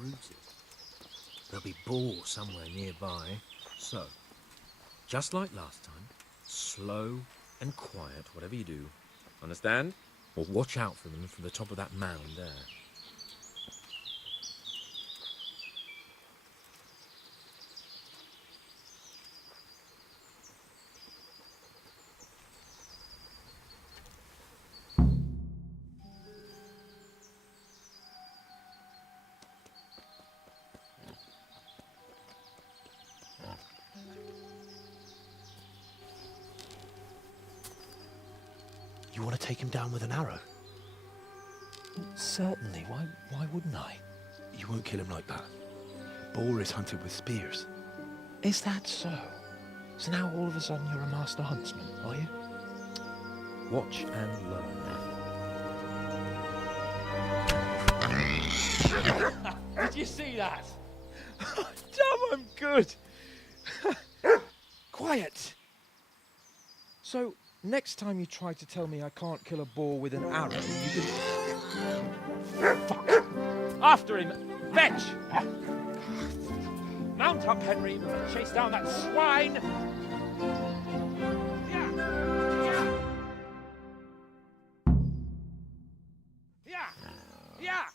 uprooted. There'll be boar somewhere nearby. So, just like last time, slow and quiet, whatever you do. Understand? Or watch out for them from the top of that mound there. You want to take him down with an arrow? Certainly. Why wouldn't I? You won't kill him like that. Boar is hunted with spears. Is that so? So now all of a sudden you're a master huntsman, are you? Watch and learn. Did you see that? Damn, I'm good. Quiet. So, next time you try to tell me I can't kill a boar with an arrow, you can... Fuck. After him. Fetch. Mount up, Henry. We're going to chase down that swine. Yeah.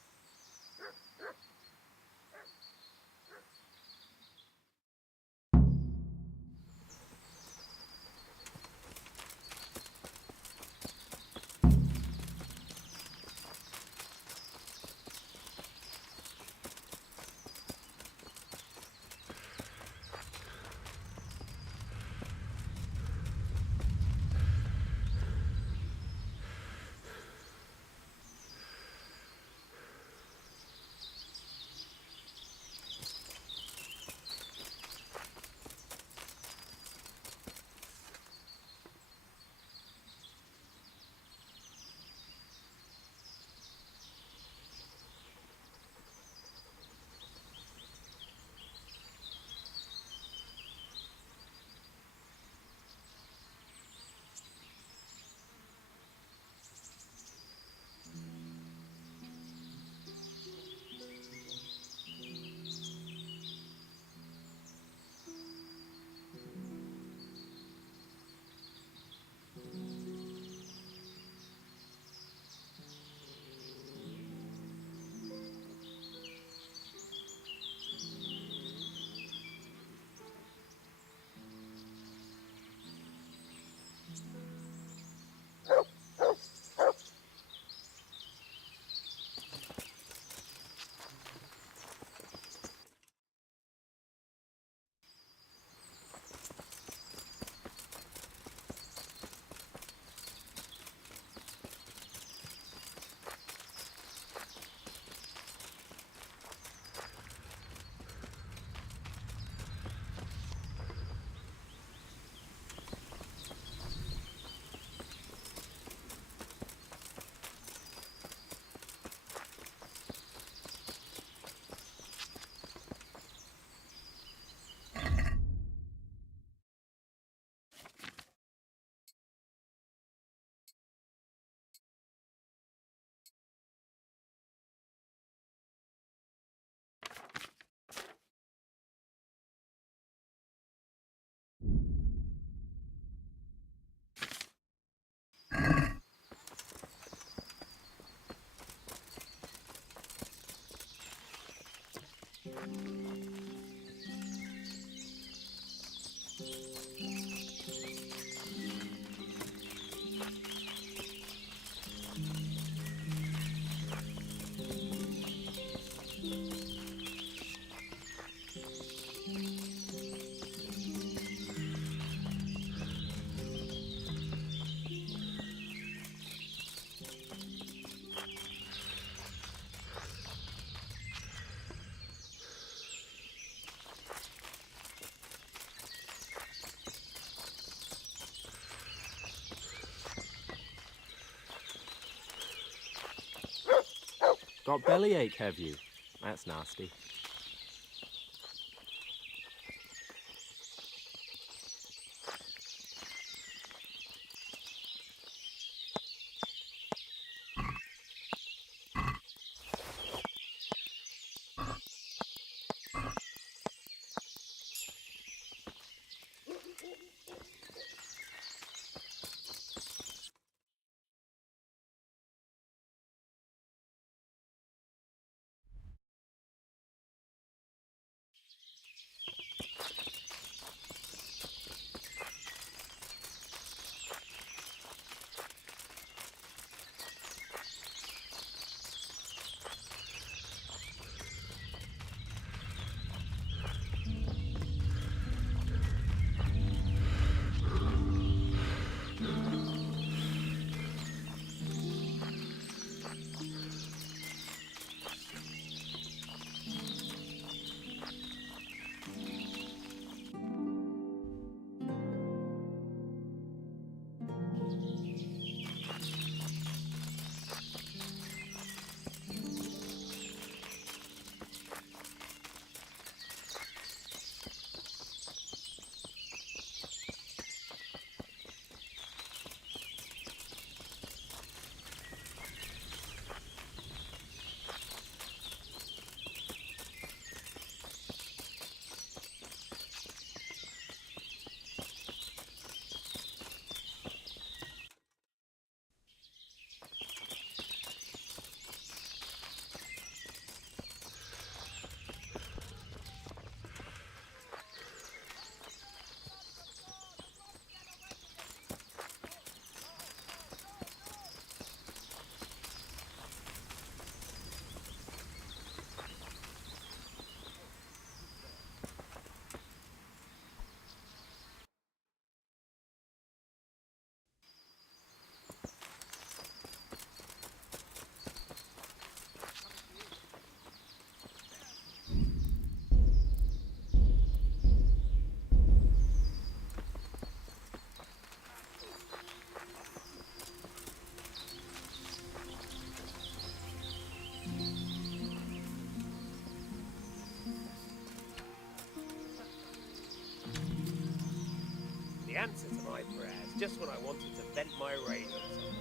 Got bellyache, have you? That's nasty. answer to my prayers, just when I wanted to vent my rage on someone.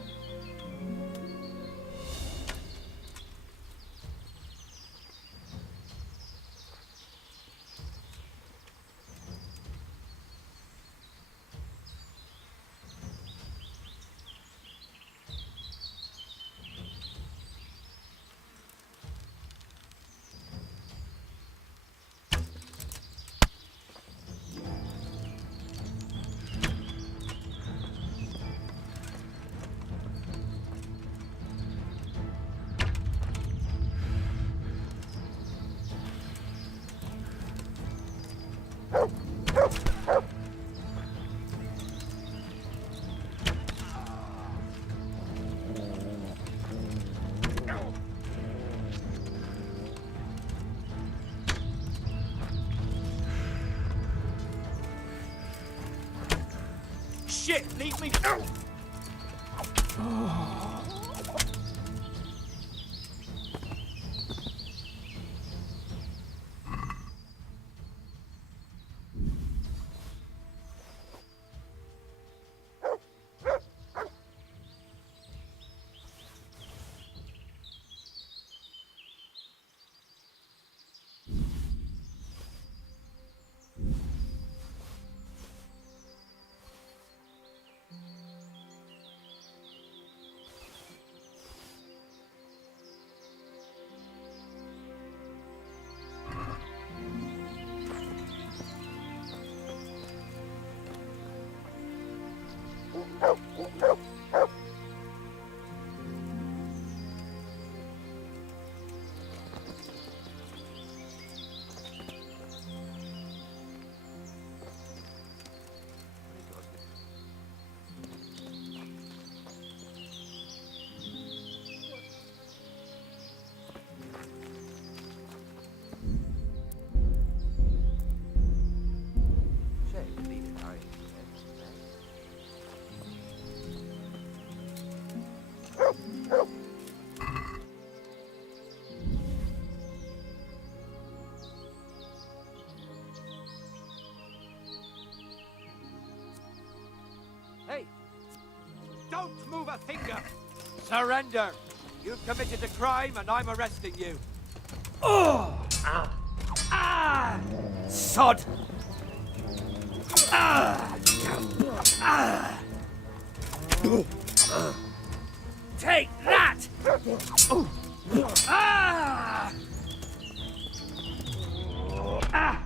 Shit, leave me. Hey! Don't move a finger! Surrender! You've committed a crime and I'm arresting you. Oh! Ah! Ah! Sod! Ah! Ah! Take that! Ah! Ah!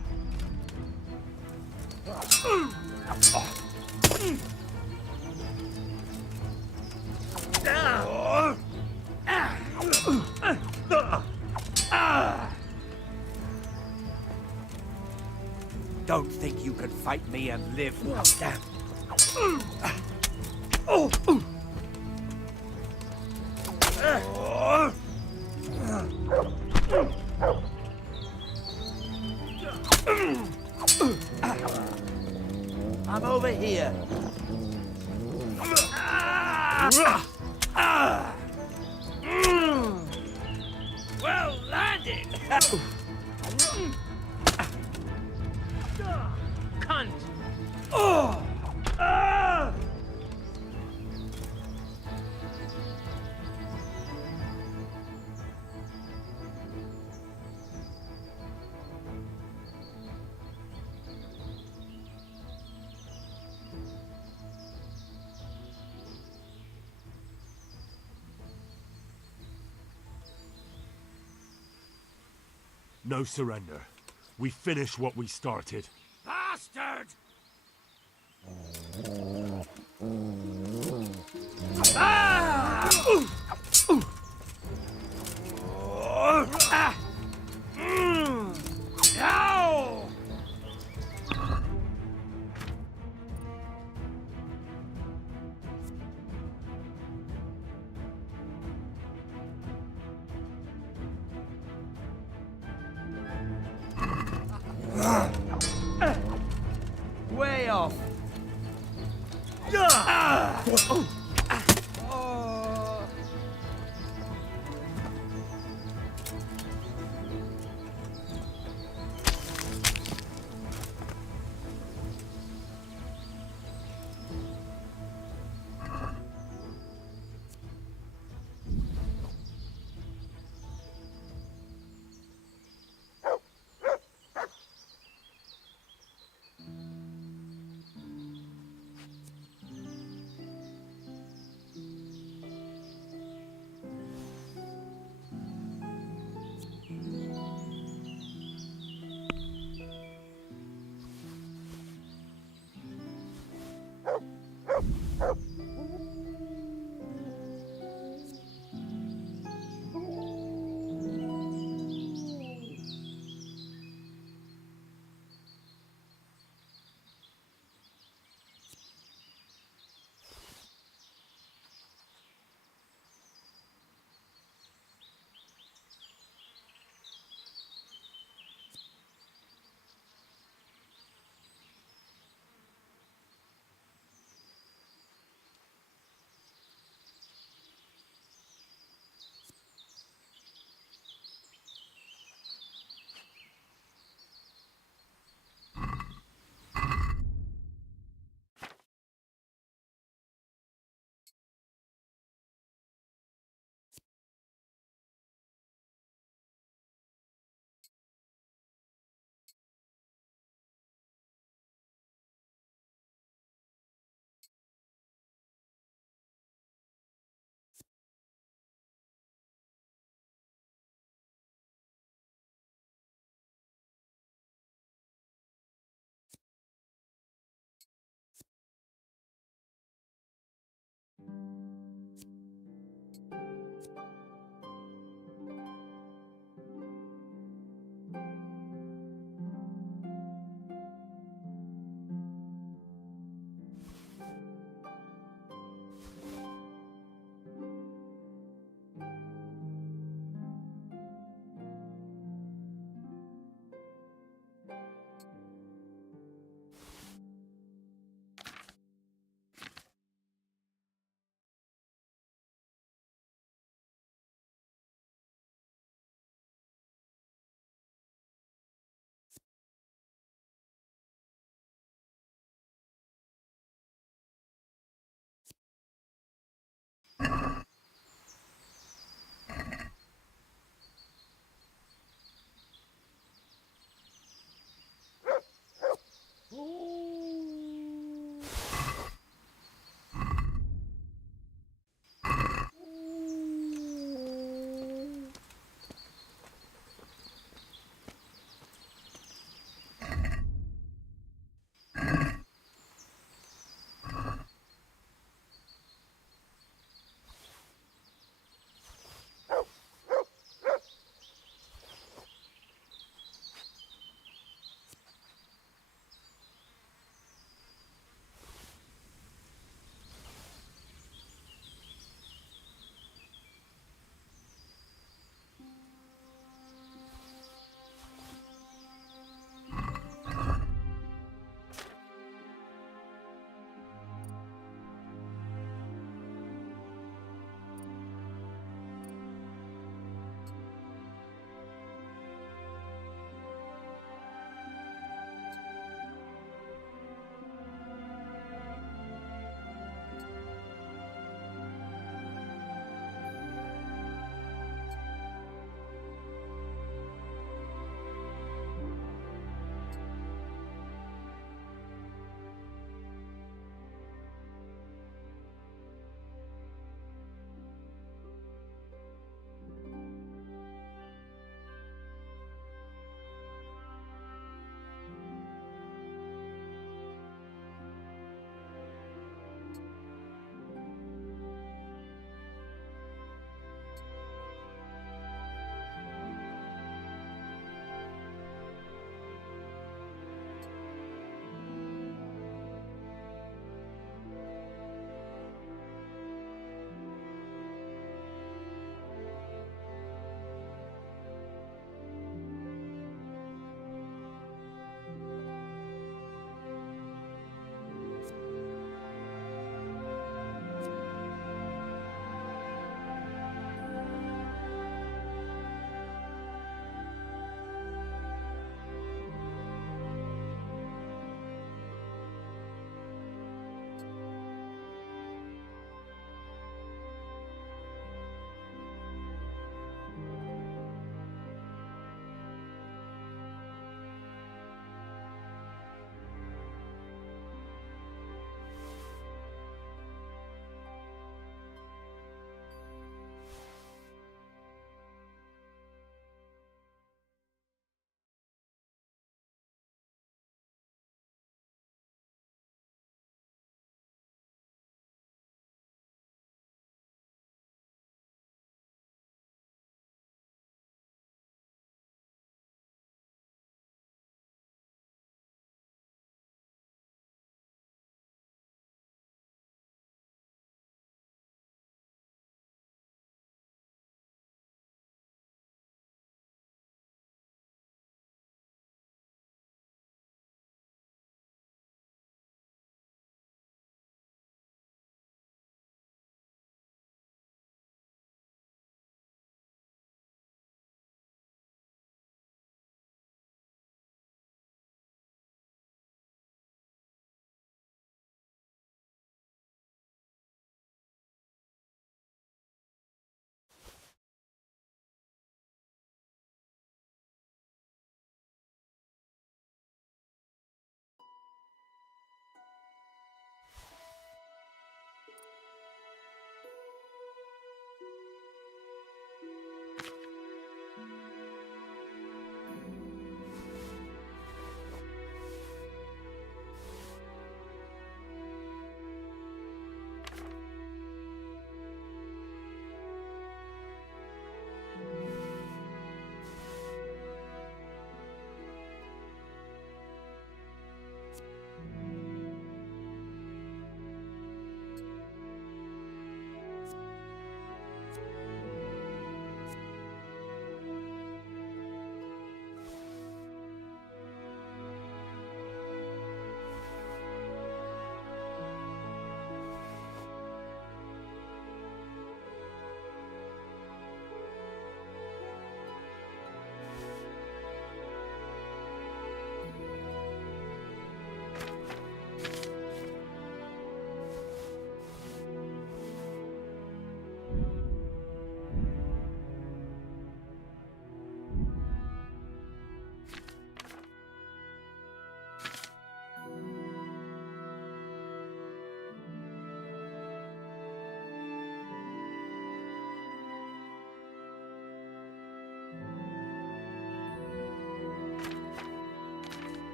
Don't think you can fight me and live. Damn. I'm over here. Well landed. Cunt. No surrender. We finish what we started. Bastard! Ah! Ah! Ow! Way off.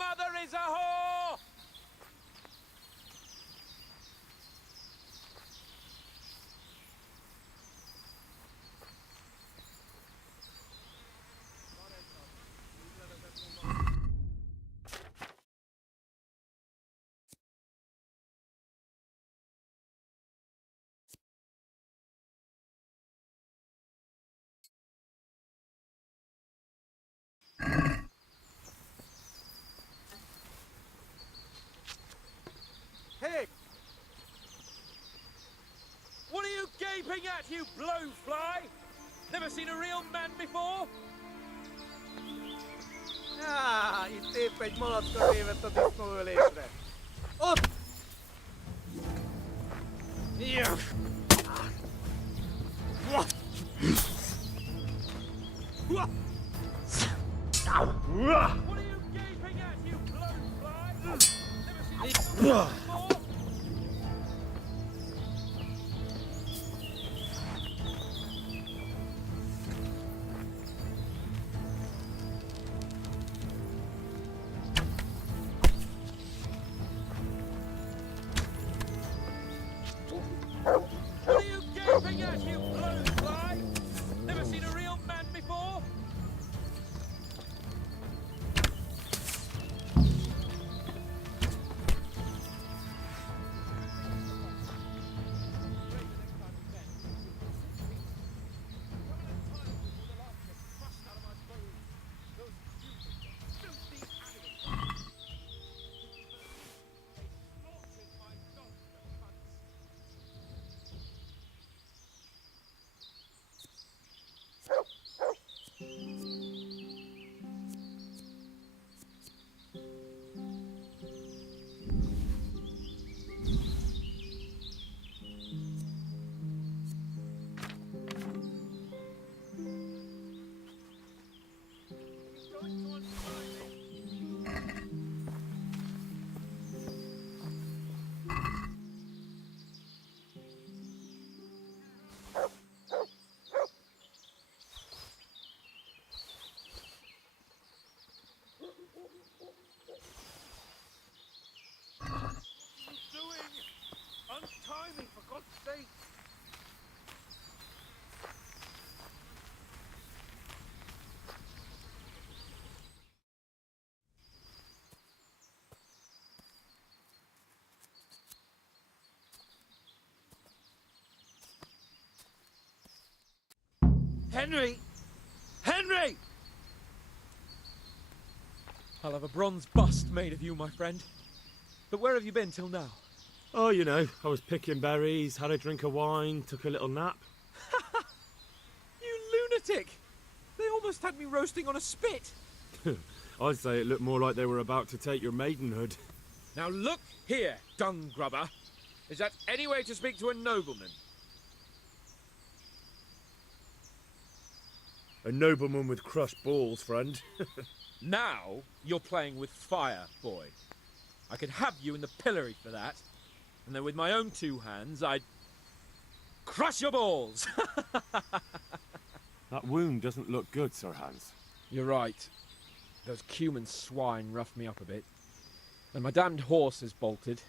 mother is a whore! Hey! What are you gaping at, you blowfly? Never seen a real man before? Itt épp egy malacka tévedt a disznóölésre. Ott! Ja. What are you gaping at, you blowfly? Never seen a real man before? What are you gaping at, you blowfly? Never seen a real man before? Untie me, for God's sake! Henry! Henry! I'll have a bronze bust made of you, my friend. But where have you been till now? Oh, you know, I was picking berries, had a drink of wine, took a little nap. You lunatic! They almost had me roasting on a spit. I'd say it looked more like they were about to take your maidenhood. Now look here, dung grubber. Is that any way to speak to a nobleman? A nobleman with crushed balls, friend. Now you're playing with fire, boy. I could have you in the pillory for that. And then with my own two hands, I'd crush your balls. That wound doesn't look good, Sir Hans. You're right. Those Cuman swine roughed me up a bit. And my damned horse has bolted.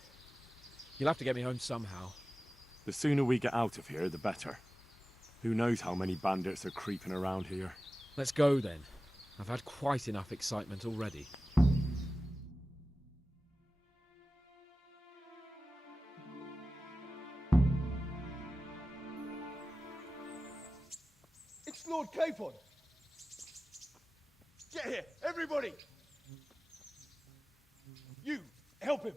You'll have to get me home somehow. The sooner we get out of here, the better. Who knows how many bandits are creeping around here. Let's go then. I've had quite enough excitement already. It's Lord Capon. Get here, everybody. You, help him.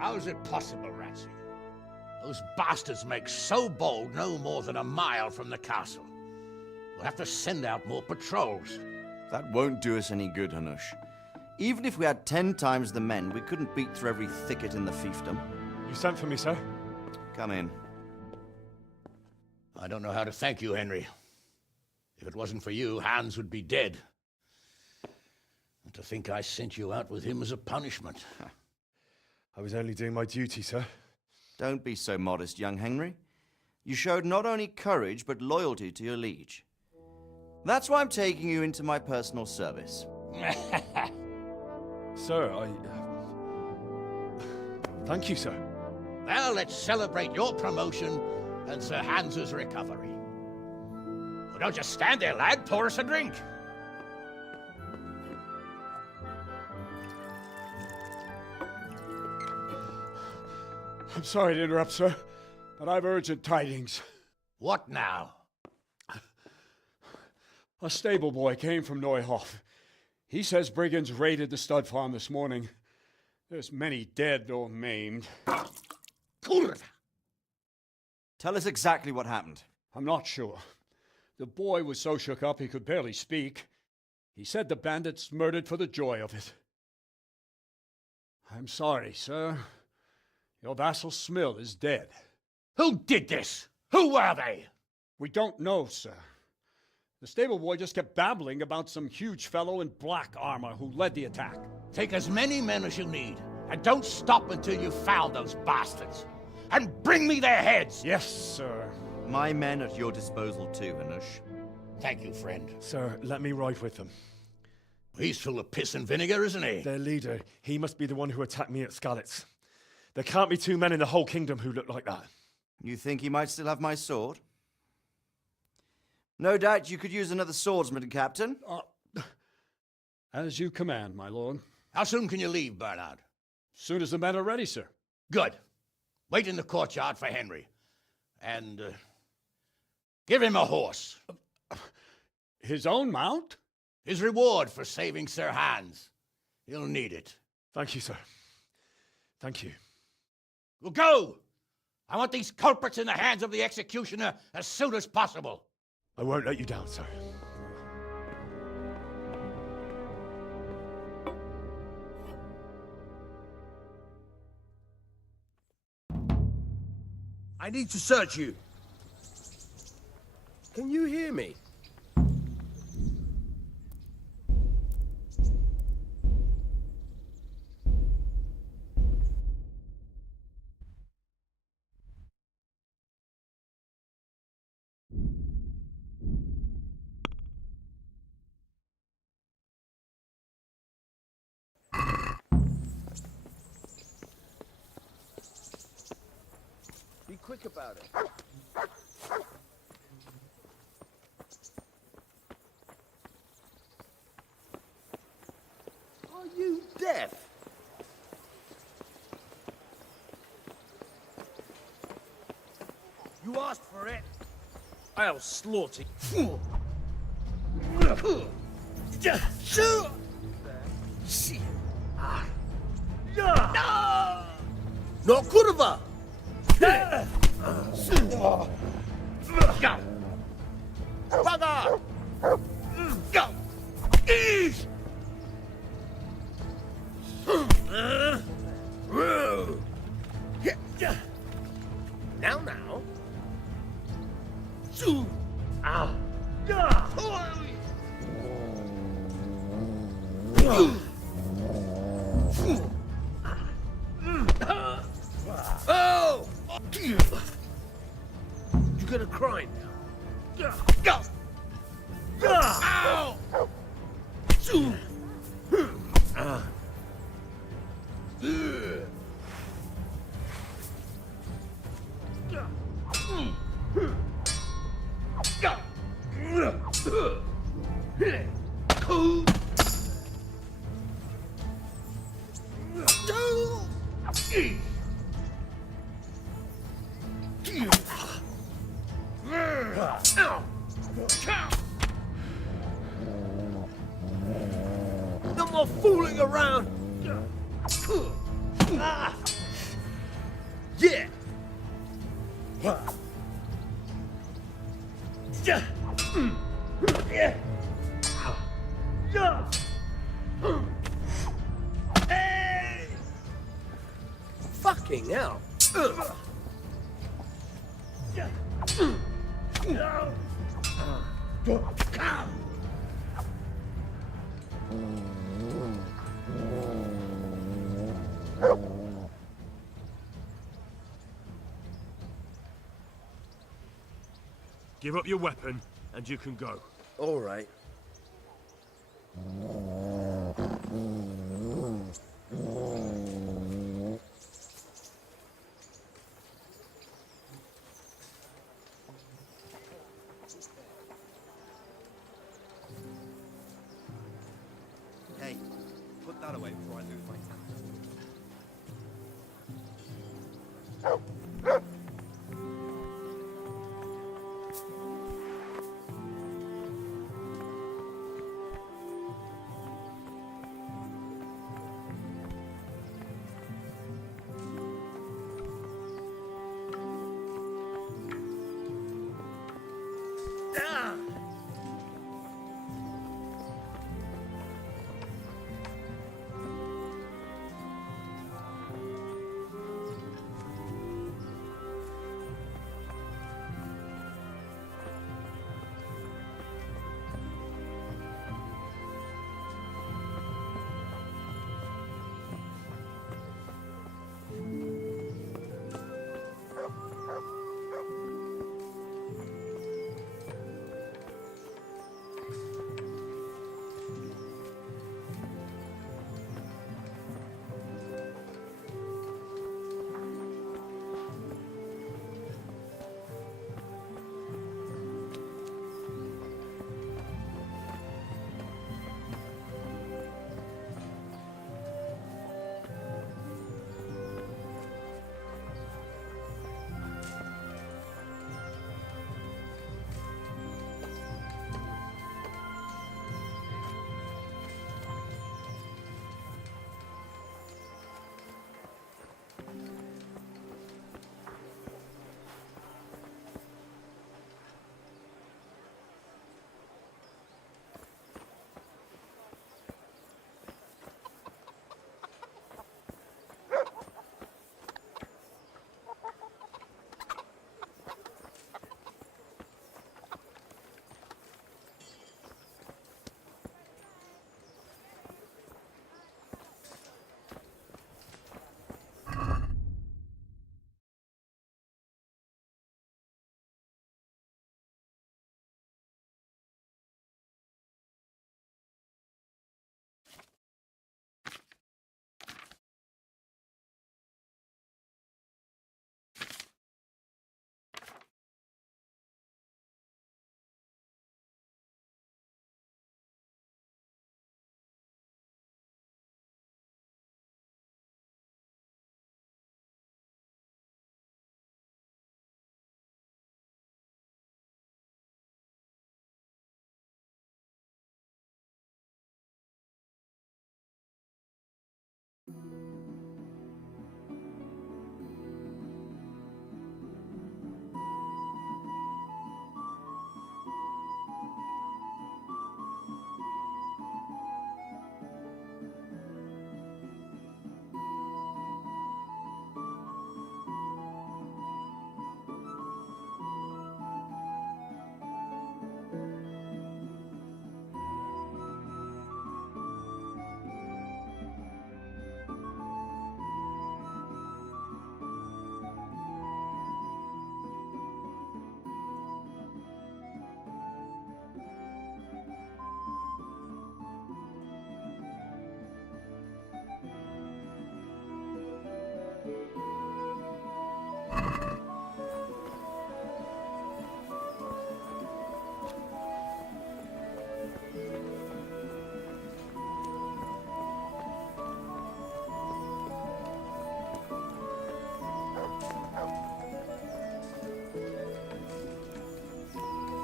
How's it possible, Ratsy? Those bastards make so bold no more than a mile from the castle. We'll have to send out more patrols. That won't do us any good, Hanush. Even if we had 10 times the men, we couldn't beat through every thicket in the fiefdom. You sent for me, sir? Come in. I don't know how to thank you, Henry. If it wasn't for you, Hans would be dead. And to think I sent you out with him as a punishment. I was only doing my duty, sir. Don't be so modest, young Henry. You showed not only courage, but loyalty to your liege. That's why I'm taking you into my personal service. Sir, Thank you, sir. Well, let's celebrate your promotion and Sir Hans's recovery. Well, don't just stand there, lad. Pour us a drink. I'm sorry to interrupt, sir, but I've urgent tidings. What now? A stable boy came from Neuhof. He says brigands raided the stud farm this morning. There's many dead or maimed. Kurva! Tell us exactly what happened. I'm not sure. The boy was so shook up he could barely speak. He said the bandits murdered for the joy of it. I'm sorry, sir. Your vassal Smill is dead. Who did this? Who were they? We don't know, sir. The stable boy just kept babbling about some huge fellow in black armor who led the attack. Take as many men as you need, and don't stop until you've found those bastards. And bring me their heads! Yes, sir. My men at your disposal too, Hanush. Thank you, friend. Sir, let me ride with them. He's full of piss and vinegar, isn't he? Their leader, he must be the one who attacked me at Skalitz. There can't be 2 men in the whole kingdom who look like that. You think he might still have my sword? No doubt you could use another swordsman, Captain. As you command, my lord. How soon can you leave, Bernard? Soon as the men are ready, sir. Good. Wait in the courtyard for Henry. And, give him a horse. His own mount? His reward for saving Sir Hans. He'll need it. Thank you, sir. Thank you. Well, go! I want these culprits in the hands of the executioner as soon as possible. I won't let you down, sir. I need to search you. Can you hear me? Be quick about it. Are you deaf? You asked for it. I'll slaughter you. No kurwa! Baga! Go! Ease! Now. Ow. Oh! You're gonna cry now. Go! Ow! No more fooling around. Yeah. Fucking hell. Give up your weapon, and you can go. All right. Hey, put that away before I lose my temper.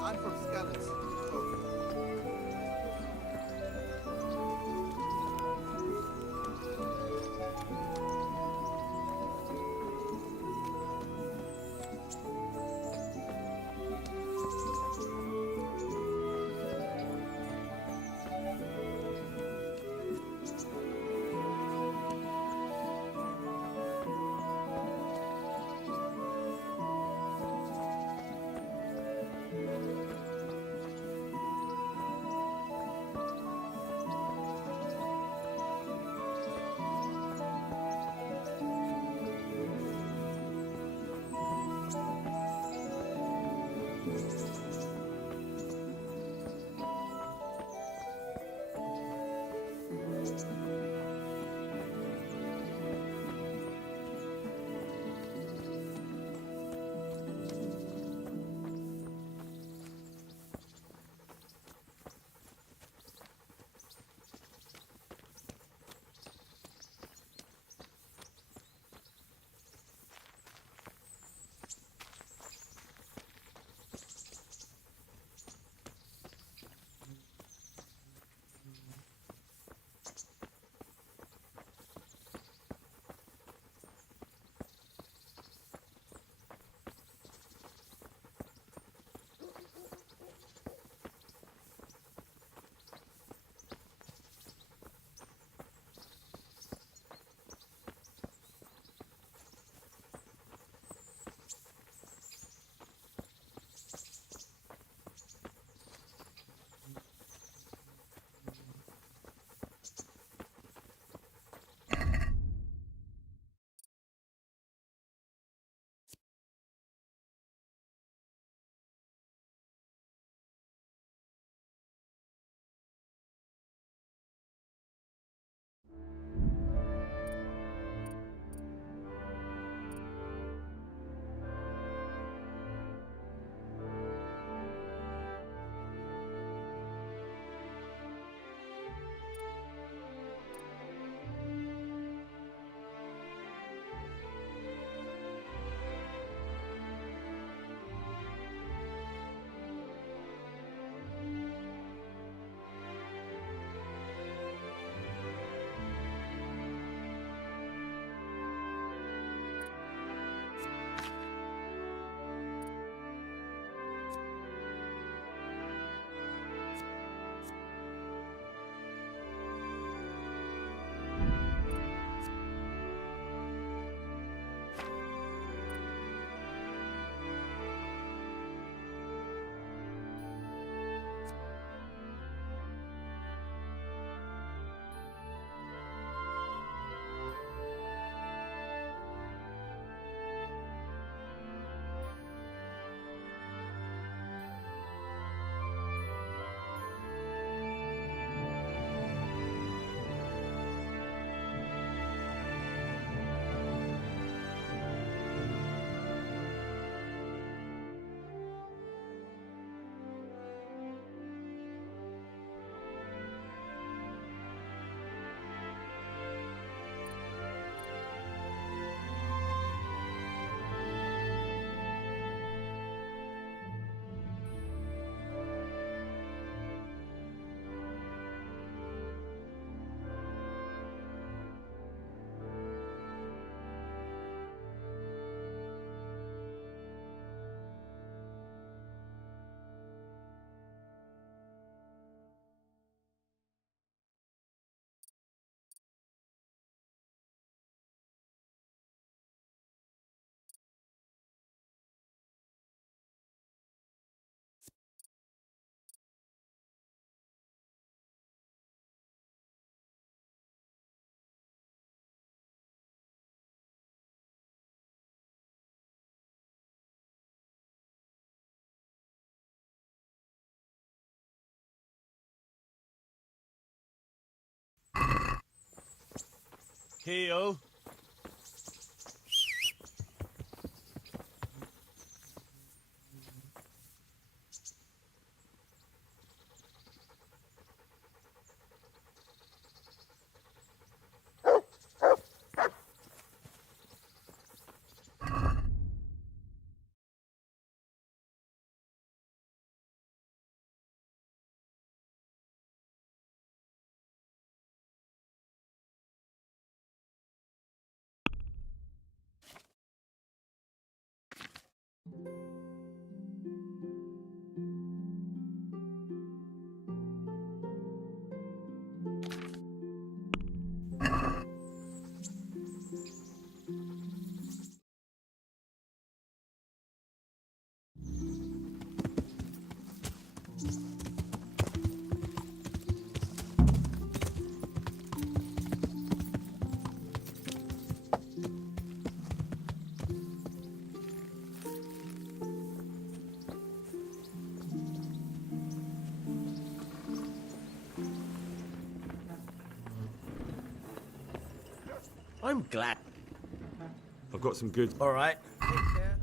I'm from Skellets. Keel. I'm glad. I've got some goods. All right. Take care.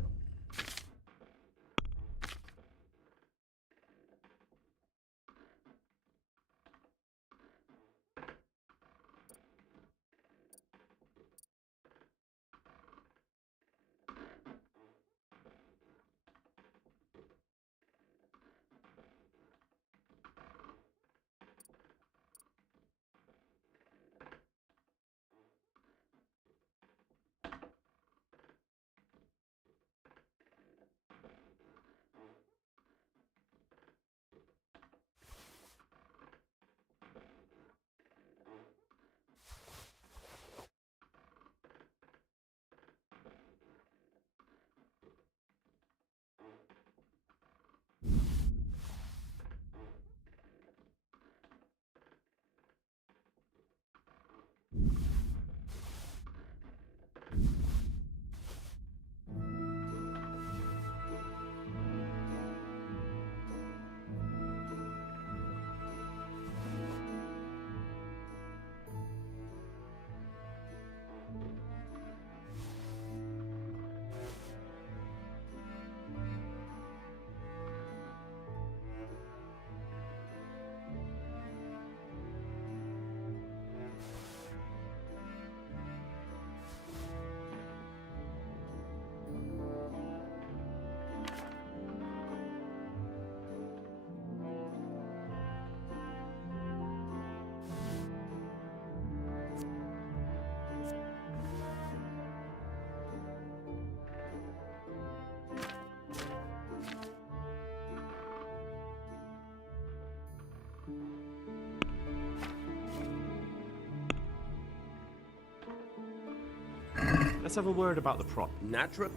Let's have a word about the prop. Natural.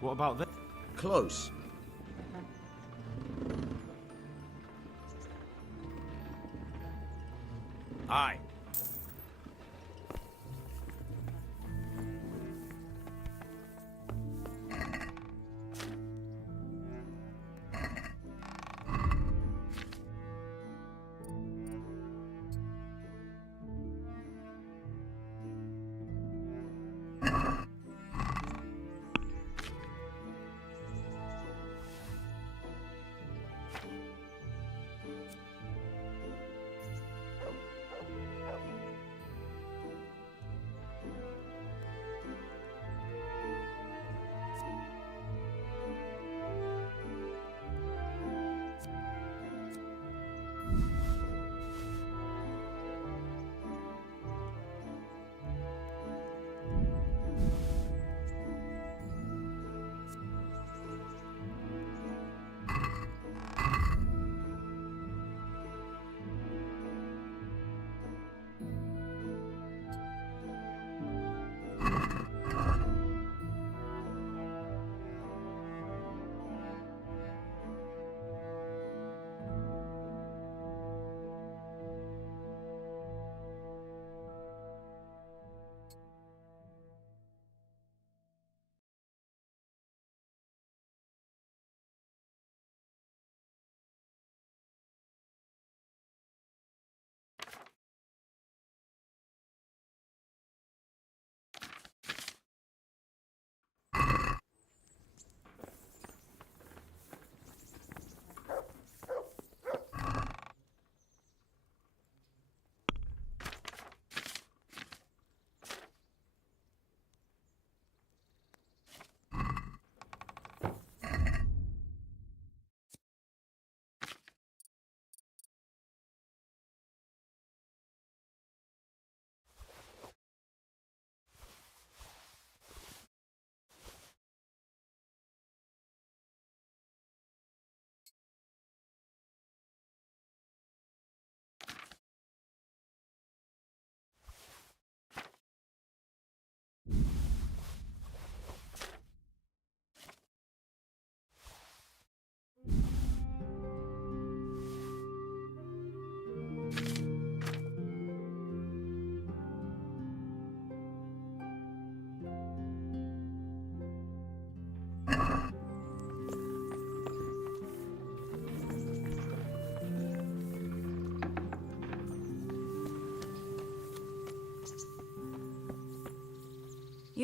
What about this? Close. Aye.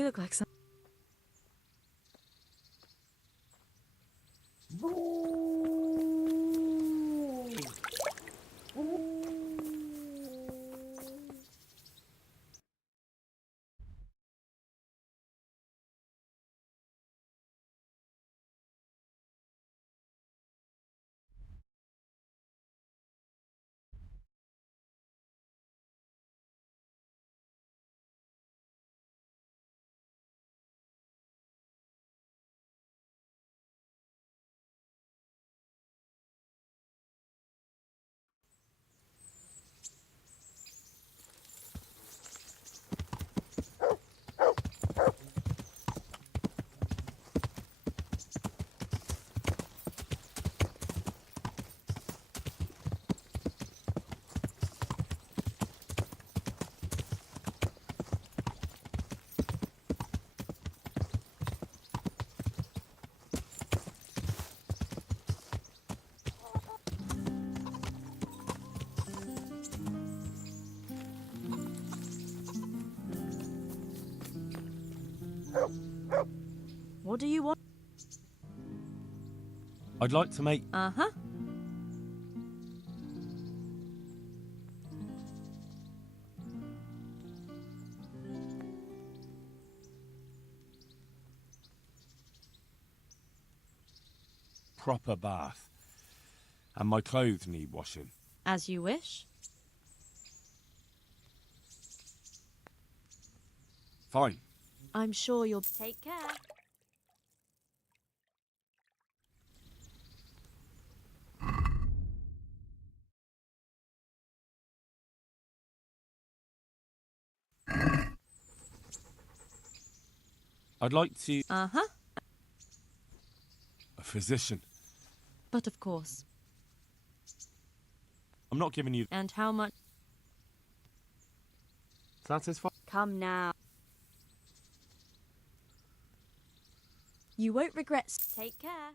You look like some. What do you want? I'd like to make... Uh-huh. proper bath. And my clothes need washing. As you wish. Fine. I'm sure you'll take care. I'd like to... Uh-huh. A physician. But of course. I'm not giving you... And how much? Satisfied? Come now. You won't regret. Take care.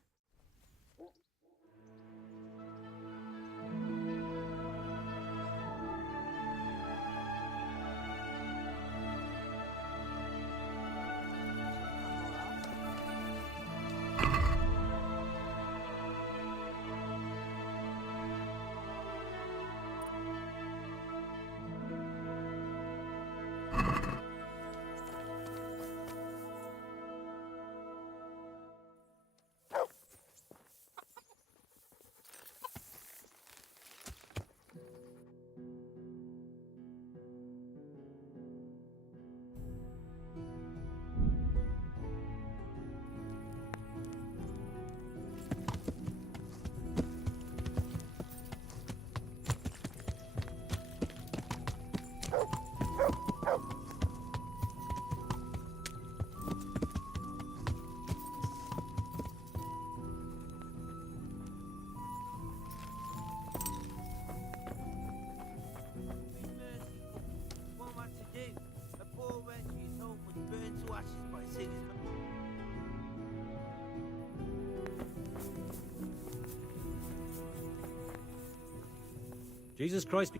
Jesus Christ.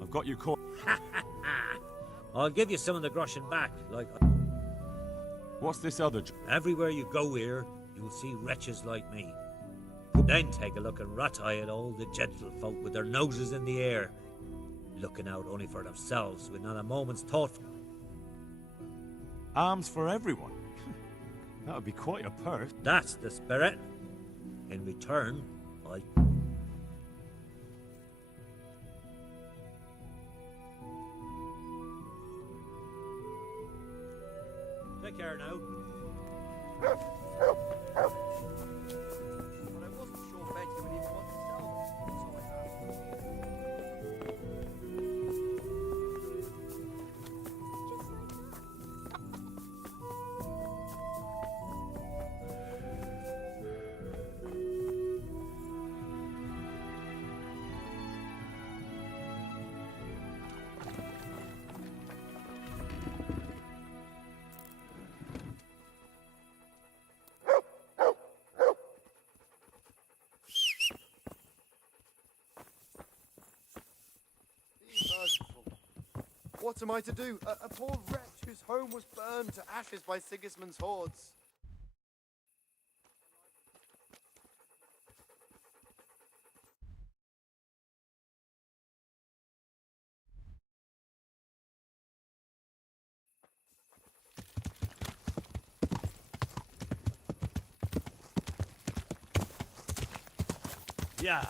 I've got you caught. I'll give you some of the groschen back. Like, What's this other... everywhere you go here, you'll see wretches like me. Then take a look and rat-eye at all the gentlefolk with their noses in the air, looking out only for themselves with not a moment's thought. Arms for everyone. That would be quite a purse. That's the spirit. In return, I... Take care now. But I wasn't sure Benjamin even wanted to sell them, so I asked. What am I to do? A poor wretch whose home was burned to ashes by Sigismund's hordes. Yeah.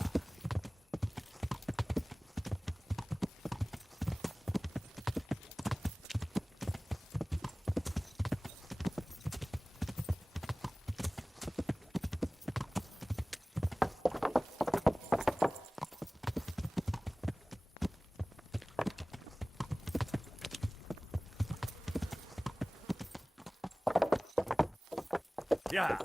Yeah.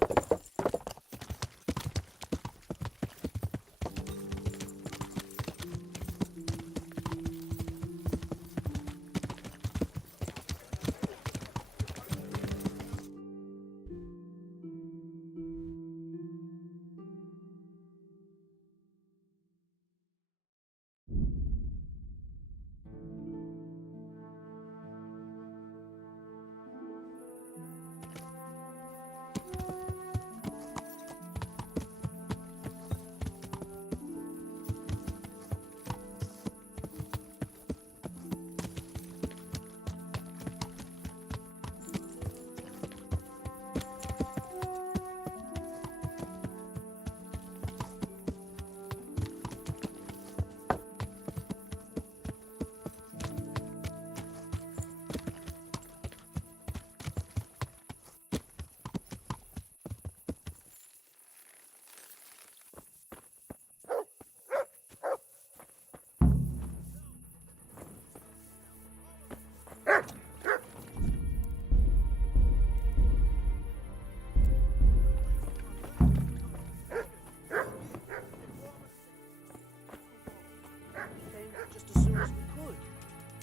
Just as soon as we could.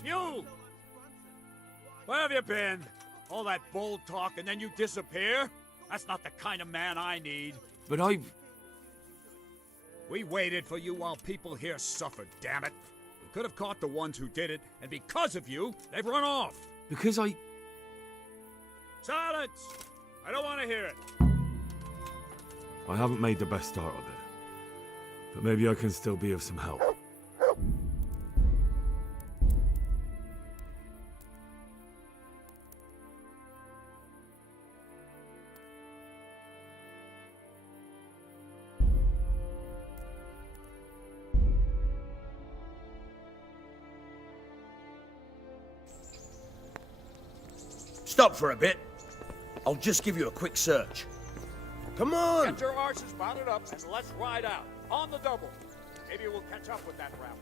You! Where have you been? All that bold talk and then you disappear? That's not the kind of man I need. But I've... We waited for you while people here suffered, damn it. We could have caught the ones who did it, and because of you, they've run off. Because I... Silence! I don't want to hear it. I haven't made the best start of it. But maybe I can still be of some help. Stop for a bit. I'll just give you a quick search. Come on! Get your arses mounted up and let's ride out. On the double. Maybe we'll catch up with that rabble.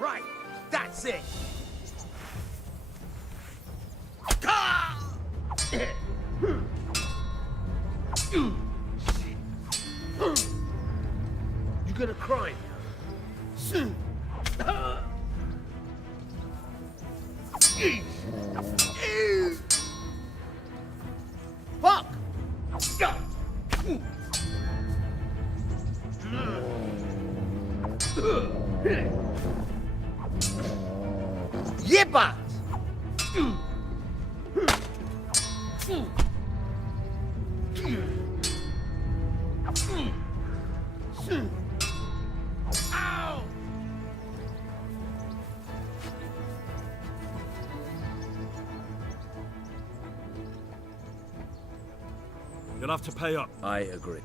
Right, that's it. You gonna cry now? Fuck! Yippa! Ow! You'll have to pay up. I agree.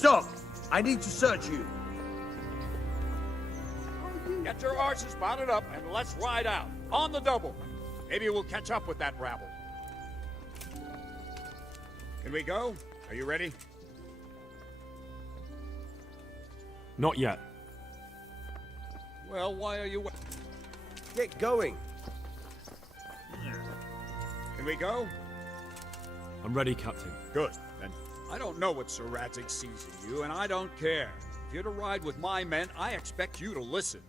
Stop! I need to search you. Get your horses mounted up and let's ride out. On the double. Maybe we'll catch up with that rabble. Can we go? Are you ready? Not yet. Well, why are you... Get going. Can we go? I'm ready, Captain. Good. Then I don't know what Sir Radzig sees in you, and I don't care. If you're to ride with my men, I expect you to listen.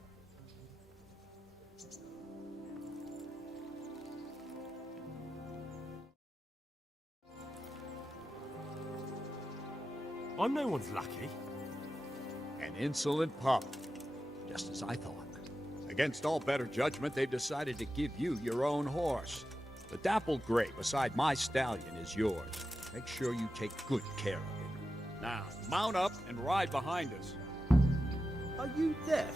I'm no one's lackey. An insolent pup. Just as I thought. Against all better judgment, they've decided to give you your own horse. The dappled gray beside my stallion is yours. Make sure you take good care of it. Now, mount up and ride behind us. Are you deaf?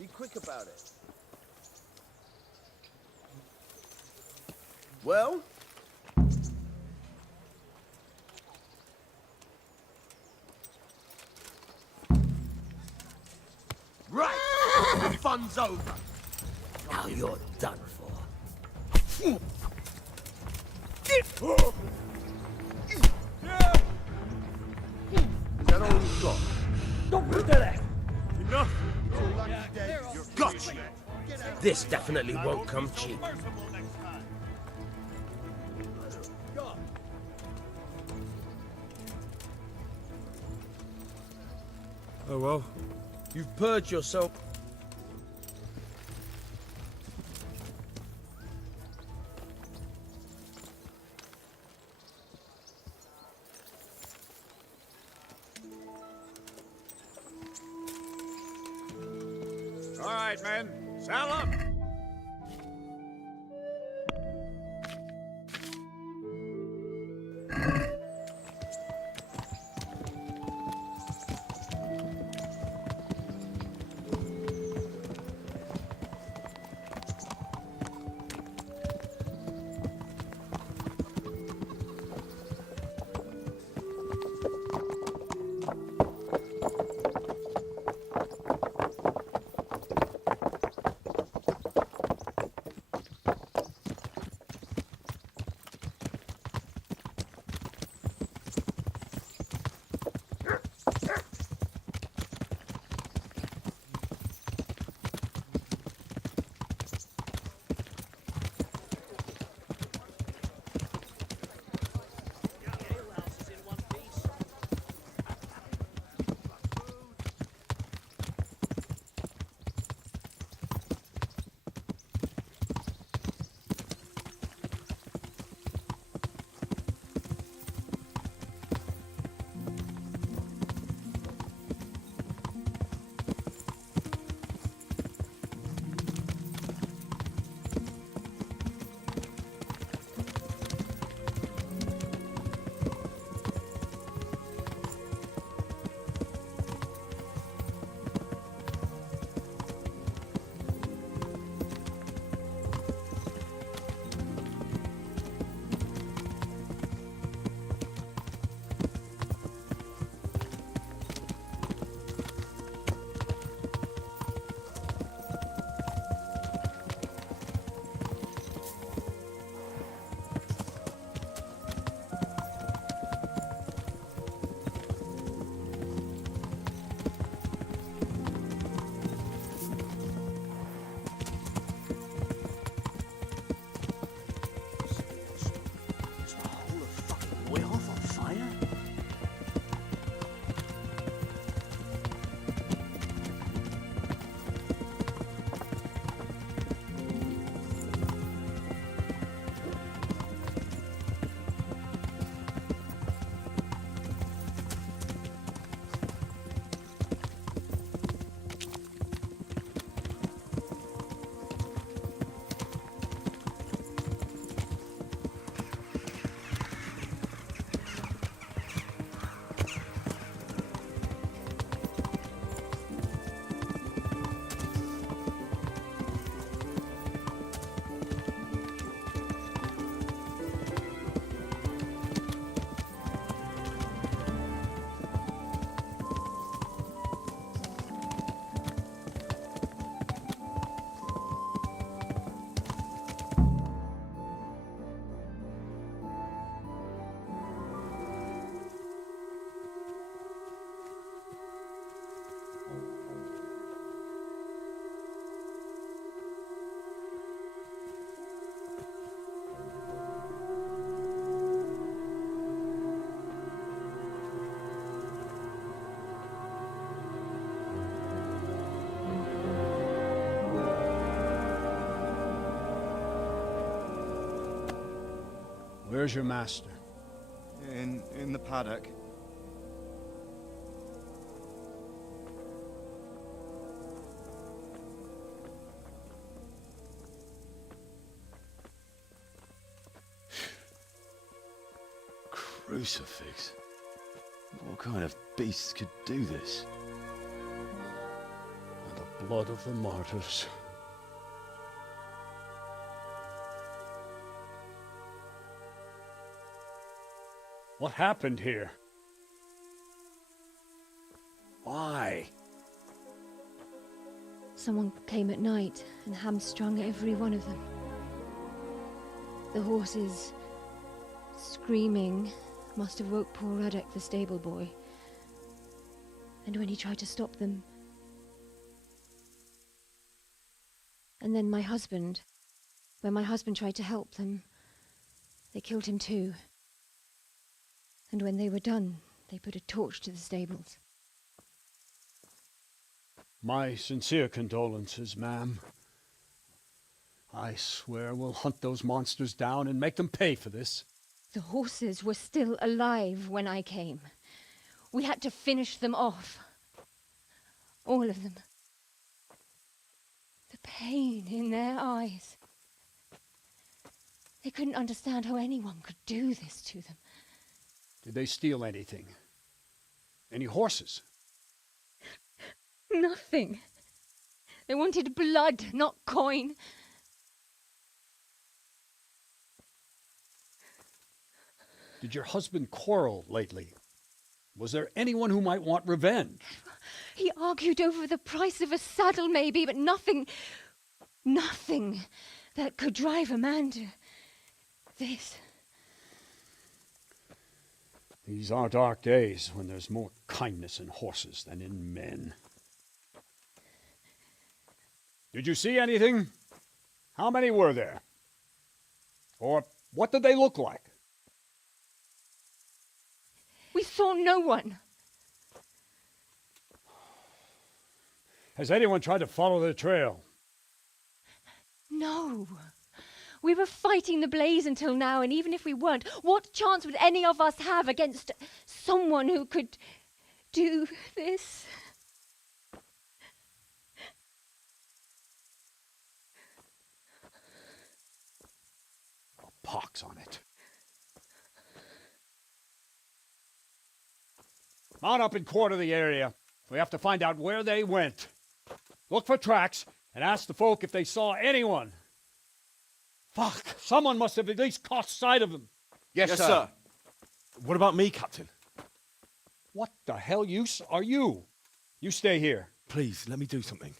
Be quick about it. Well? Right! The fun's over. Now you're done for. Is that all you've got? Don't put that. Enough! Gotcha. This definitely won't come cheap. Oh well. You've purged yourself. All right, men. Saddle up. Where's your master? In the paddock. Crucifix? What kind of beast could do this? The blood of the martyrs. What happened here? Why? Someone came at night and hamstrung every one of them. The horses, screaming, must have woke poor Radek, the stable boy. And when he tried to stop them... And then my husband, when my husband tried to help them, they killed him too. And when they were done, they put a torch to the stables. My sincere condolences, ma'am. I swear we'll hunt those monsters down and make them pay for this. The horses were still alive when I came. We had to finish them off. All of them. The pain in their eyes. They couldn't understand how anyone could do this to them. Did they steal anything? Any horses? Nothing. They wanted blood, not coin. Did your husband quarrel lately? Was there anyone who might want revenge? He argued over the price of a saddle, maybe, but nothing that could drive a man to this. These are dark days when there's more kindness in horses than in men. Did you see anything? How many were there? Or what did they look like? We saw no one. Has anyone tried to follow the trail? No. We were fighting the blaze until now, and even if we weren't, what chance would any of us have against someone who could do this? A pox on it. Mount up and quarter the area. We have to find out where they went. Look for tracks and ask the folk if they saw anyone. Fuck! Someone must have at least caught sight of them. Yes, sir. What about me, Captain? What the hell use are you? You stay here. Please, let me do something.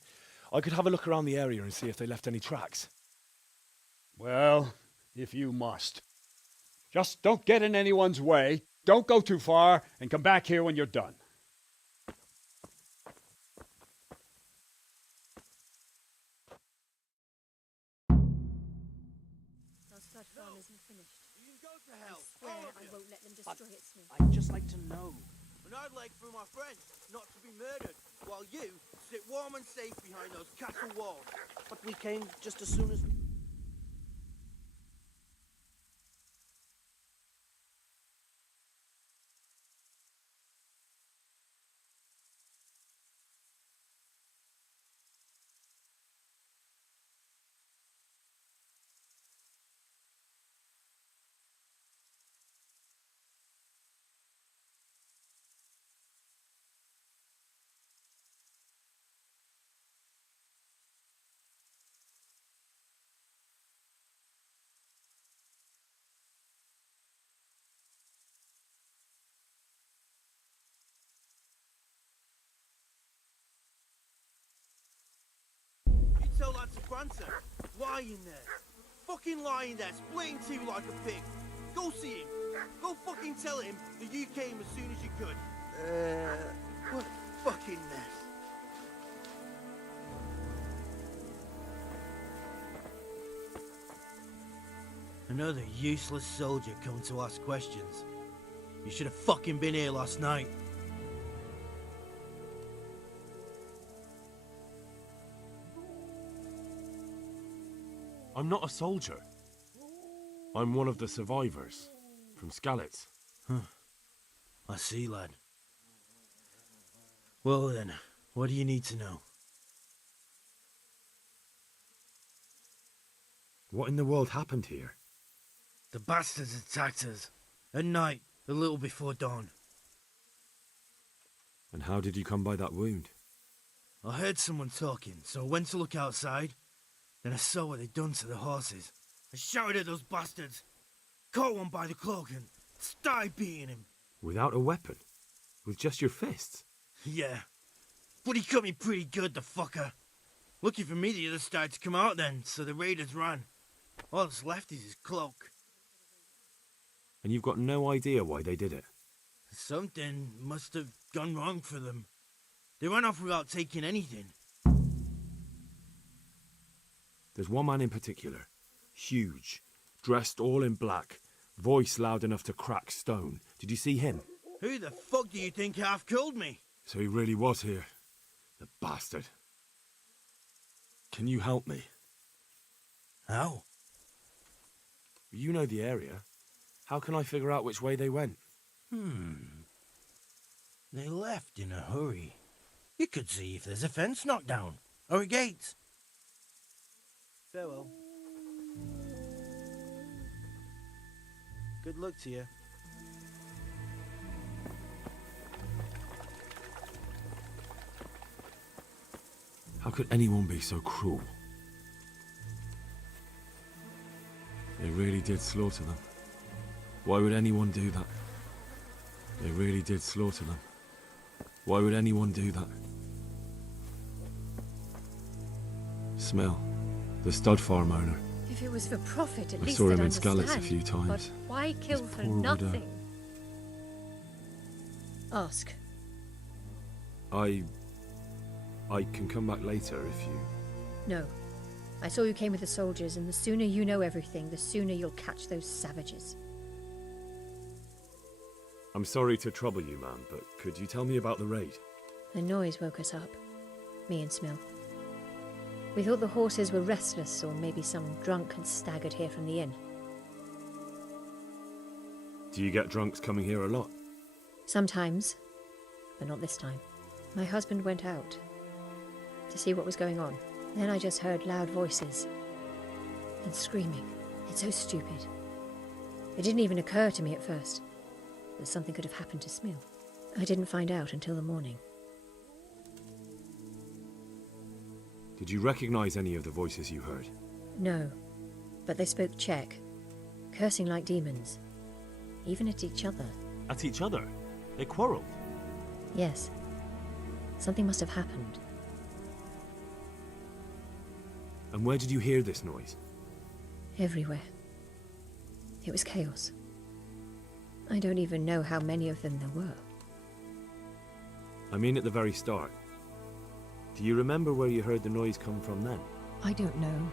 I could have a look around the area and see if they left any tracks. Well, if you must. Just don't get in anyone's way. Don't go too far, and come back here when you're done. Our stud farm isn't finished. You can go to hell. I swear I won't let them destroy it, Smith. I'd just like to know. And I'd like for my friends not to be murdered, while you sit warm and safe behind those castle walls. But we came just as soon as we... You tell that to Francis. Lying there. Fucking lying there, splitting two like a pig. Go see him. Go fucking tell him that you came as soon as you could. What a fucking mess. Another useless soldier coming to ask questions. You should have fucking been here last night. I'm not a soldier. I'm one of the survivors. From Skalitz. I see, lad. Well then, what do you need to know? What in the world happened here? The bastards attacked us. At night, a little before dawn. And how did you come by that wound? I heard someone talking, so I went to look outside. Then I saw what they'd done to the horses. I shouted at those bastards, caught one by the cloak and started beating him. Without a weapon? With just your fists? Yeah. But he cut me pretty good, the fucker. Lucky for me, the others started to come out then, so the raiders ran. All that's left is his cloak. And you've got no idea why they did it? Something must have gone wrong for them. They ran off without taking anything. There's one man in particular. Huge. Dressed all in black. Voice loud enough to crack stone. Did you see him? Who the fuck do you think half killed me? So he really was here. The bastard. Can you help me? How? You know the area. How can I figure out which way they went? They left in a hurry. You could see if there's a fence knocked down. Or a gate. Farewell. Good luck to you. How could anyone be so cruel? They really did slaughter them. Why would anyone do that? They really did slaughter them. Why would anyone do that? Smell. The stud farm owner. If it was for profit, at I least saw I'd him in Skalitz a understand. few times. But why kill His for poor widow. nothing? Ask. I can come back later if you... No. I saw you came with the soldiers, and the sooner you know everything, the sooner you'll catch those savages. I'm sorry to trouble you, ma'am, but could you tell me about the raid? The noise woke us up. Me and Smill. We thought the horses were restless, or maybe some drunk had staggered here from the inn. Do you get drunks coming here a lot? Sometimes, but not this time. My husband went out to see what was going on. Then I just heard loud voices and screaming. It's so stupid. It didn't even occur to me at first that something could have happened to Smill. I didn't find out until the morning. Did you recognize any of the voices you heard? No, but they spoke Czech, cursing like demons, even at each other. At each other? They quarreled? Yes. Something must have happened. And where did you hear this noise? Everywhere. It was chaos. I don't even know how many of them there were. I mean at the very start. Do you remember where you heard the noise come from then? I don't know.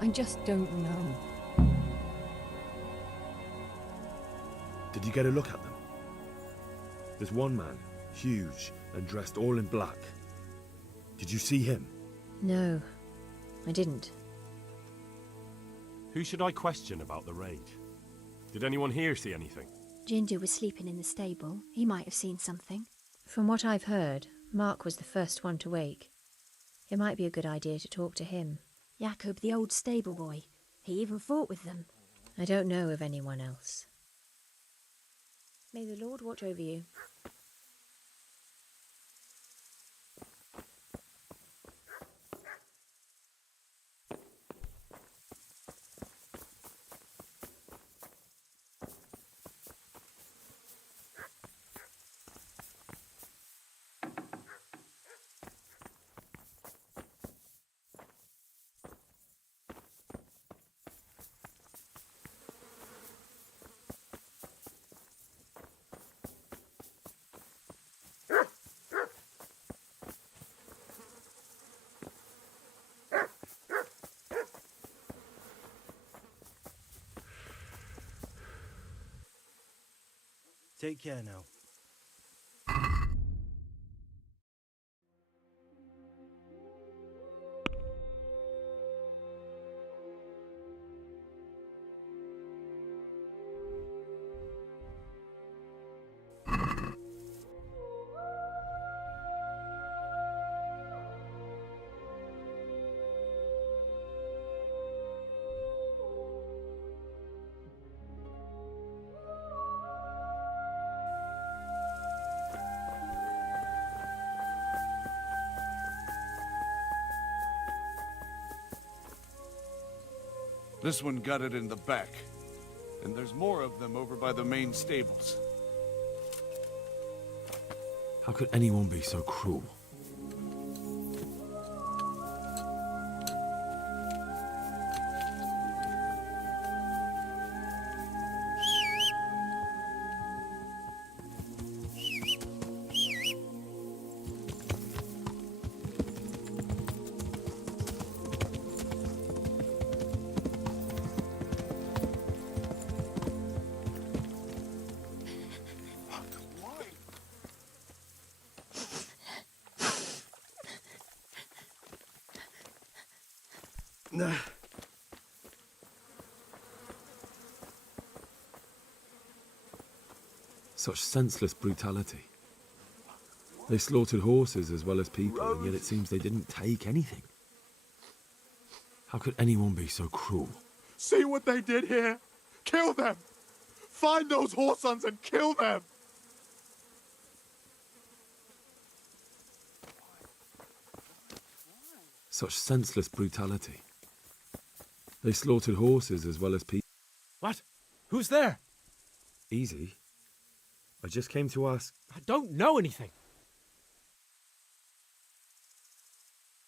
I just don't know. Did you get a look at them? There's one man, huge and dressed all in black. Did you see him? No, I didn't. Who should I question about the raid? Did anyone here see anything? Jindu was sleeping in the stable. He might have seen something. From what I've heard, Mark was the first one to wake. It might be a good idea to talk to him. Jakob, the old stable boy. He even fought with them. I don't know of anyone else. May the Lord watch over you. Take care now. This one got it in the back. And there's more of them over by the main stables. How could anyone be so cruel? Such senseless brutality. They slaughtered horses as well as people, and yet it seems they didn't take anything. How could anyone be so cruel? See what they did here? Kill them! Find those whoresons and kill them! Such senseless brutality. They slaughtered horses as well as people. What? Who's there? Easy. I just came to ask... I don't know anything.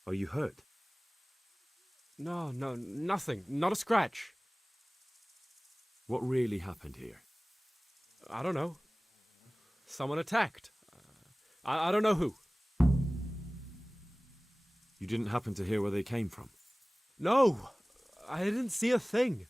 Are you hurt? No, nothing. Not a scratch. What really happened here? I don't know. Someone attacked. I don't know who. You didn't happen to hear where they came from? No, I didn't see a thing.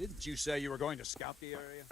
Didn't you say you were going to scout the area?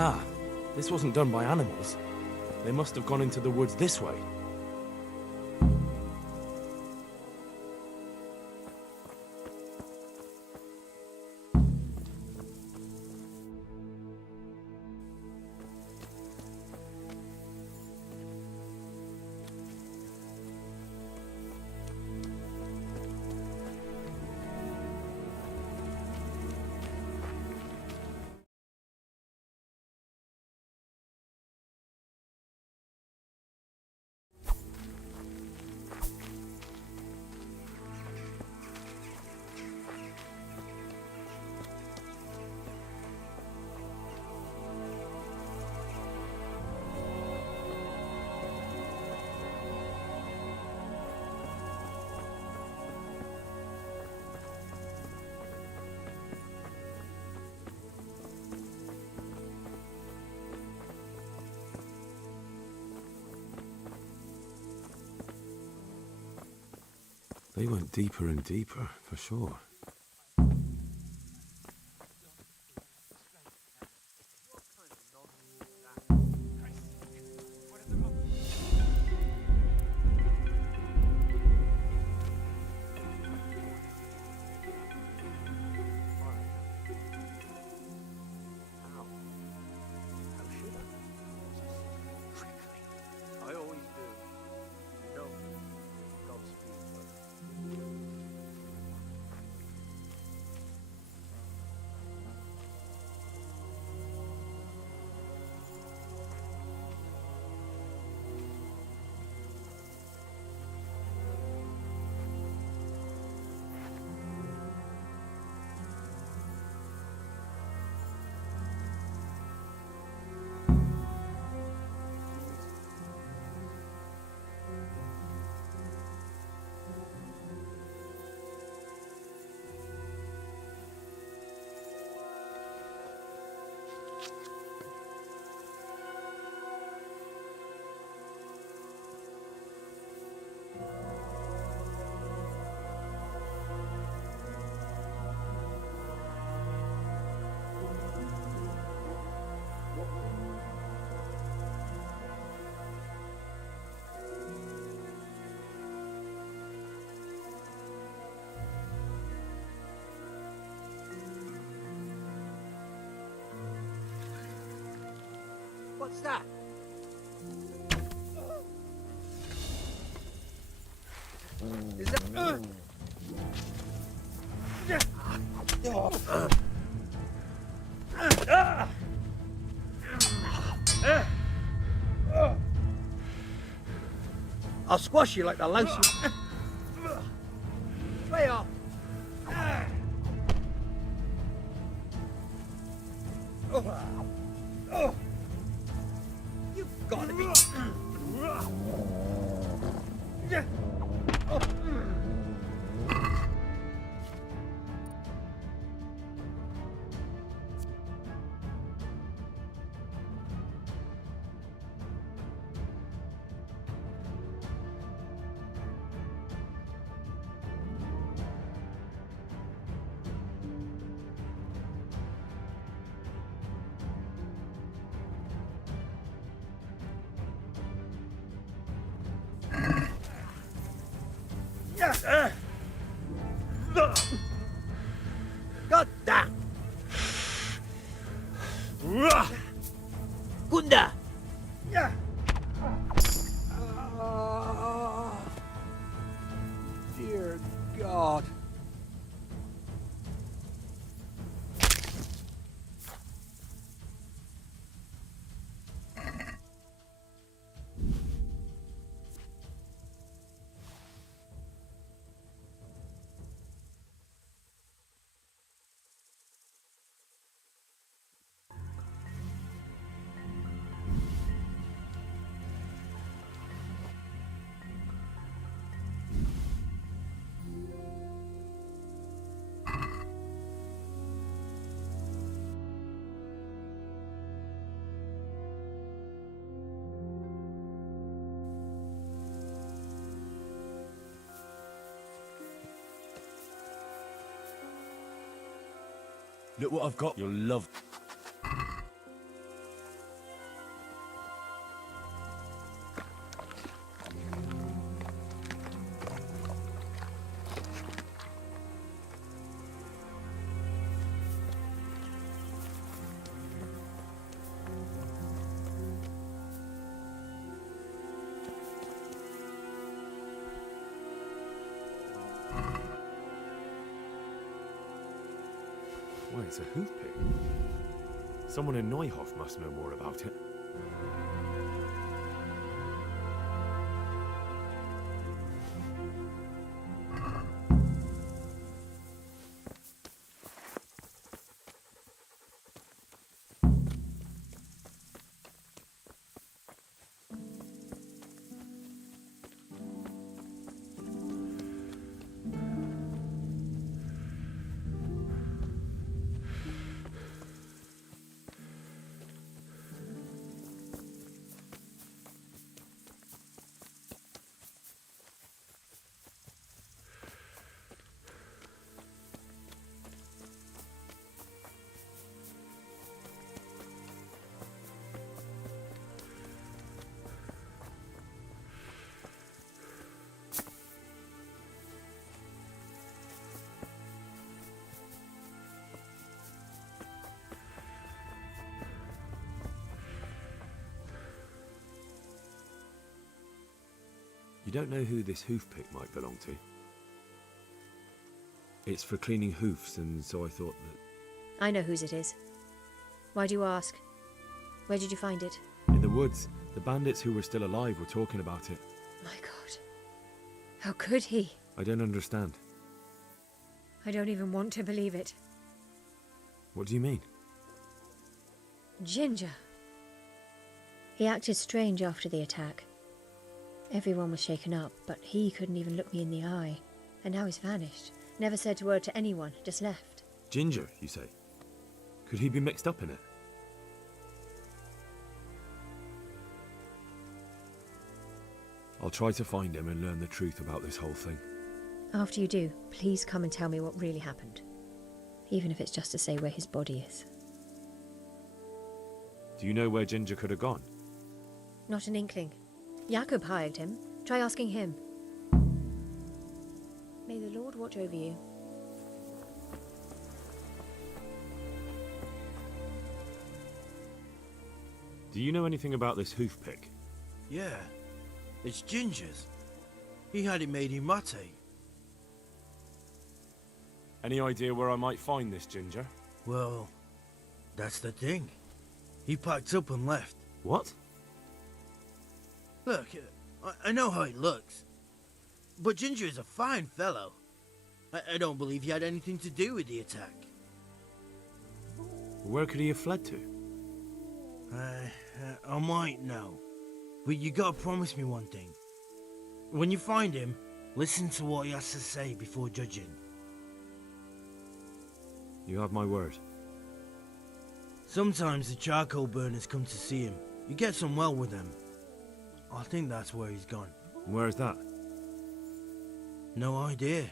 Aha! This wasn't done by animals. They must have gone into the woods this way. They went deeper and deeper, for sure. I always do. You know, Godspeed, brother. What's that? Is that... I'll squash you like the louse you... Lay off. You've got to be... God damn! Gunda! Dear God. Look what I've got. You'll love. Why, it's a hoof pick. Someone in Neuhof must know more about it. You don't know who this hoof pick might belong to? It's for cleaning hoofs, and so I thought that... I know whose it is. Why do you ask? Where did you find it? In the woods, the bandits who were still alive were talking about it. My God. How could he? I don't understand. I don't even want to believe it. What do you mean? Ginger. He acted strange after the attack. Everyone was shaken up, but he couldn't even look me in the eye. And now he's vanished. Never said a word to anyone, just left. Ginger, you say? Could he be mixed up in it? I'll try to find him and learn the truth about this whole thing. After you do, please come and tell me what really happened. Even if it's just to say where his body is. Do you know where Ginger could have gone? Not an inkling. Jakob hired him. Try asking him. May the Lord watch over you. Do you know anything about this hoof pick? Yeah, it's Ginger's. He had it made in Mate. Any idea where I might find this Ginger? Well, that's the thing. He packed up and left. What? Look, I know how he looks. But Ginger is a fine fellow. I don't believe he had anything to do with the attack. Where could he have fled to? I might know. But you gotta promise me one thing. When you find him, listen to what he has to say before judging. You have my word. Sometimes the charcoal burners come to see him. He gets on well with them. I think that's where he's gone. Where's that? No idea.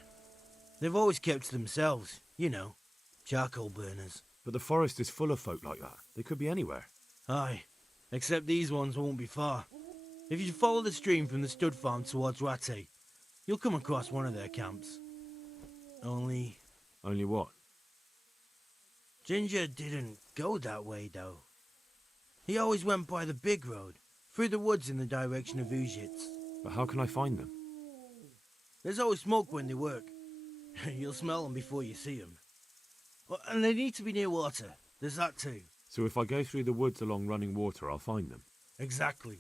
They've always kept to themselves, you know, charcoal burners. But the forest is full of folk like that. They could be anywhere. Aye, except these ones won't be far. If you follow the stream from the stud farm towards Rate, you'll come across one of their camps. Only what? Ginger didn't go that way, though. He always went by the big road, through the woods in the direction of Uzhitz. But how can I find them? There's always smoke when they work. You'll smell them before you see them. And they need to be near water. There's that too. So if I go through the woods along running water, I'll find them? Exactly.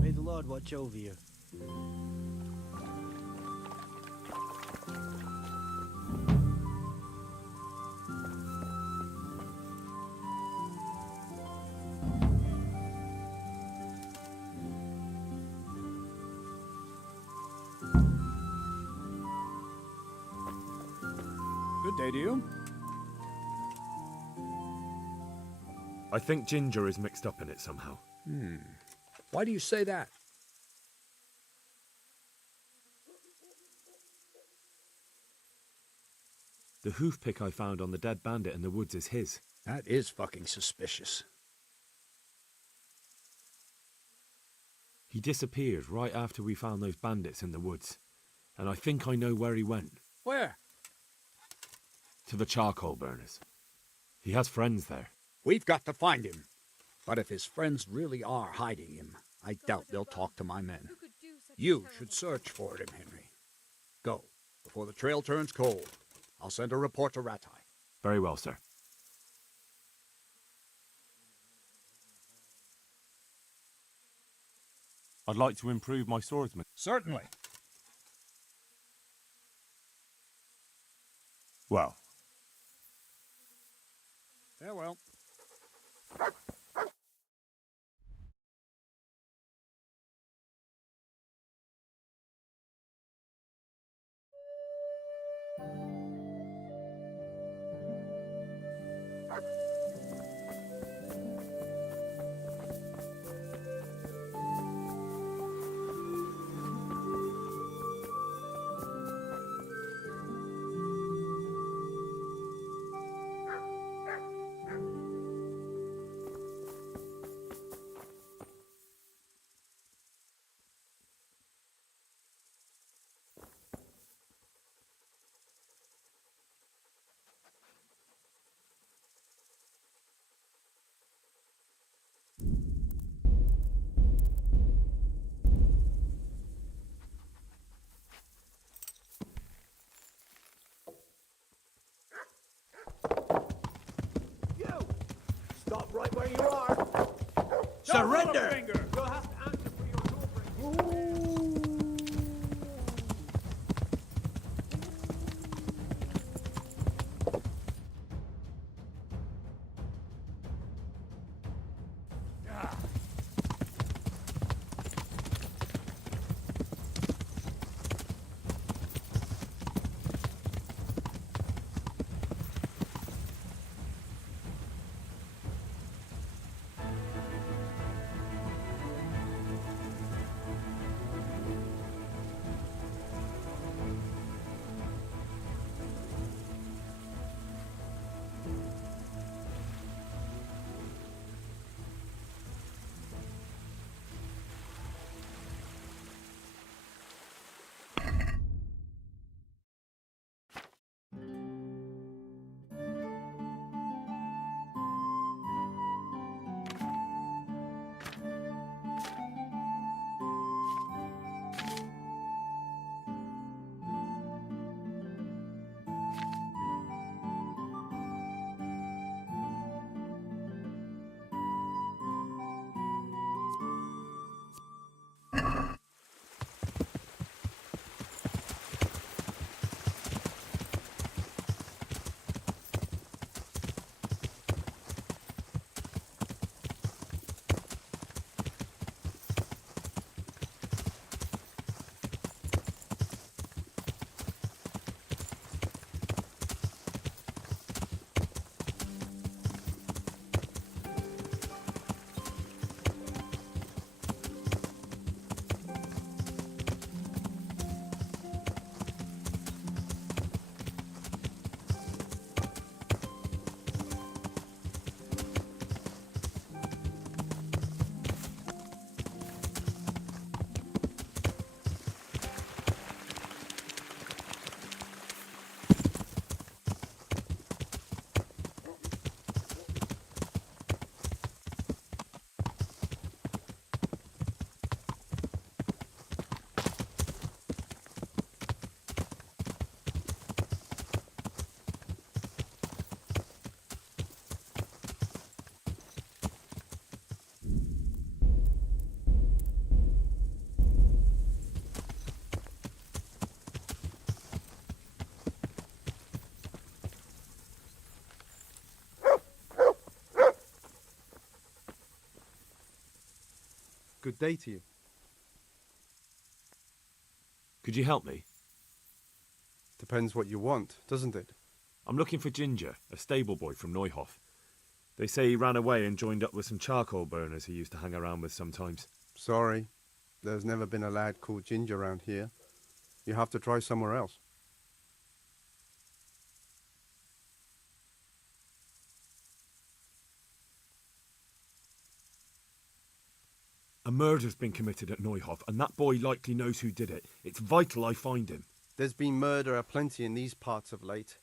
May the Lord watch over you. Good day to you. I think Ginger is mixed up in it somehow. Why do you say that? The hoof pick I found on the dead bandit in the woods is his. That is fucking suspicious. He disappeared right after we found those bandits in the woods. And I think I know where he went. Where? To the charcoal burners. He has friends there. We've got to find him. But if his friends really are hiding him, I doubt they'll talk to my men. You should search for him, Henry. Go, before the trail turns cold. I'll send a report to Ratai. Very well, sir. I'd like to improve my swordsman. Certainly. Well. Farewell. Stop right where you are. Surrender! You'll have to answer for your doing. Good day to you. Could you help me? Depends what you want, doesn't it? I'm looking for Ginger, a stable boy from Neuhof. They say he ran away and joined up with some charcoal burners he used to hang around with sometimes. Sorry, there's never been a lad called Ginger around here. You have to try somewhere else. A murder's been committed at Neuhof, and that boy likely knows who did it. It's vital I find him. There's been murder aplenty in these parts of late,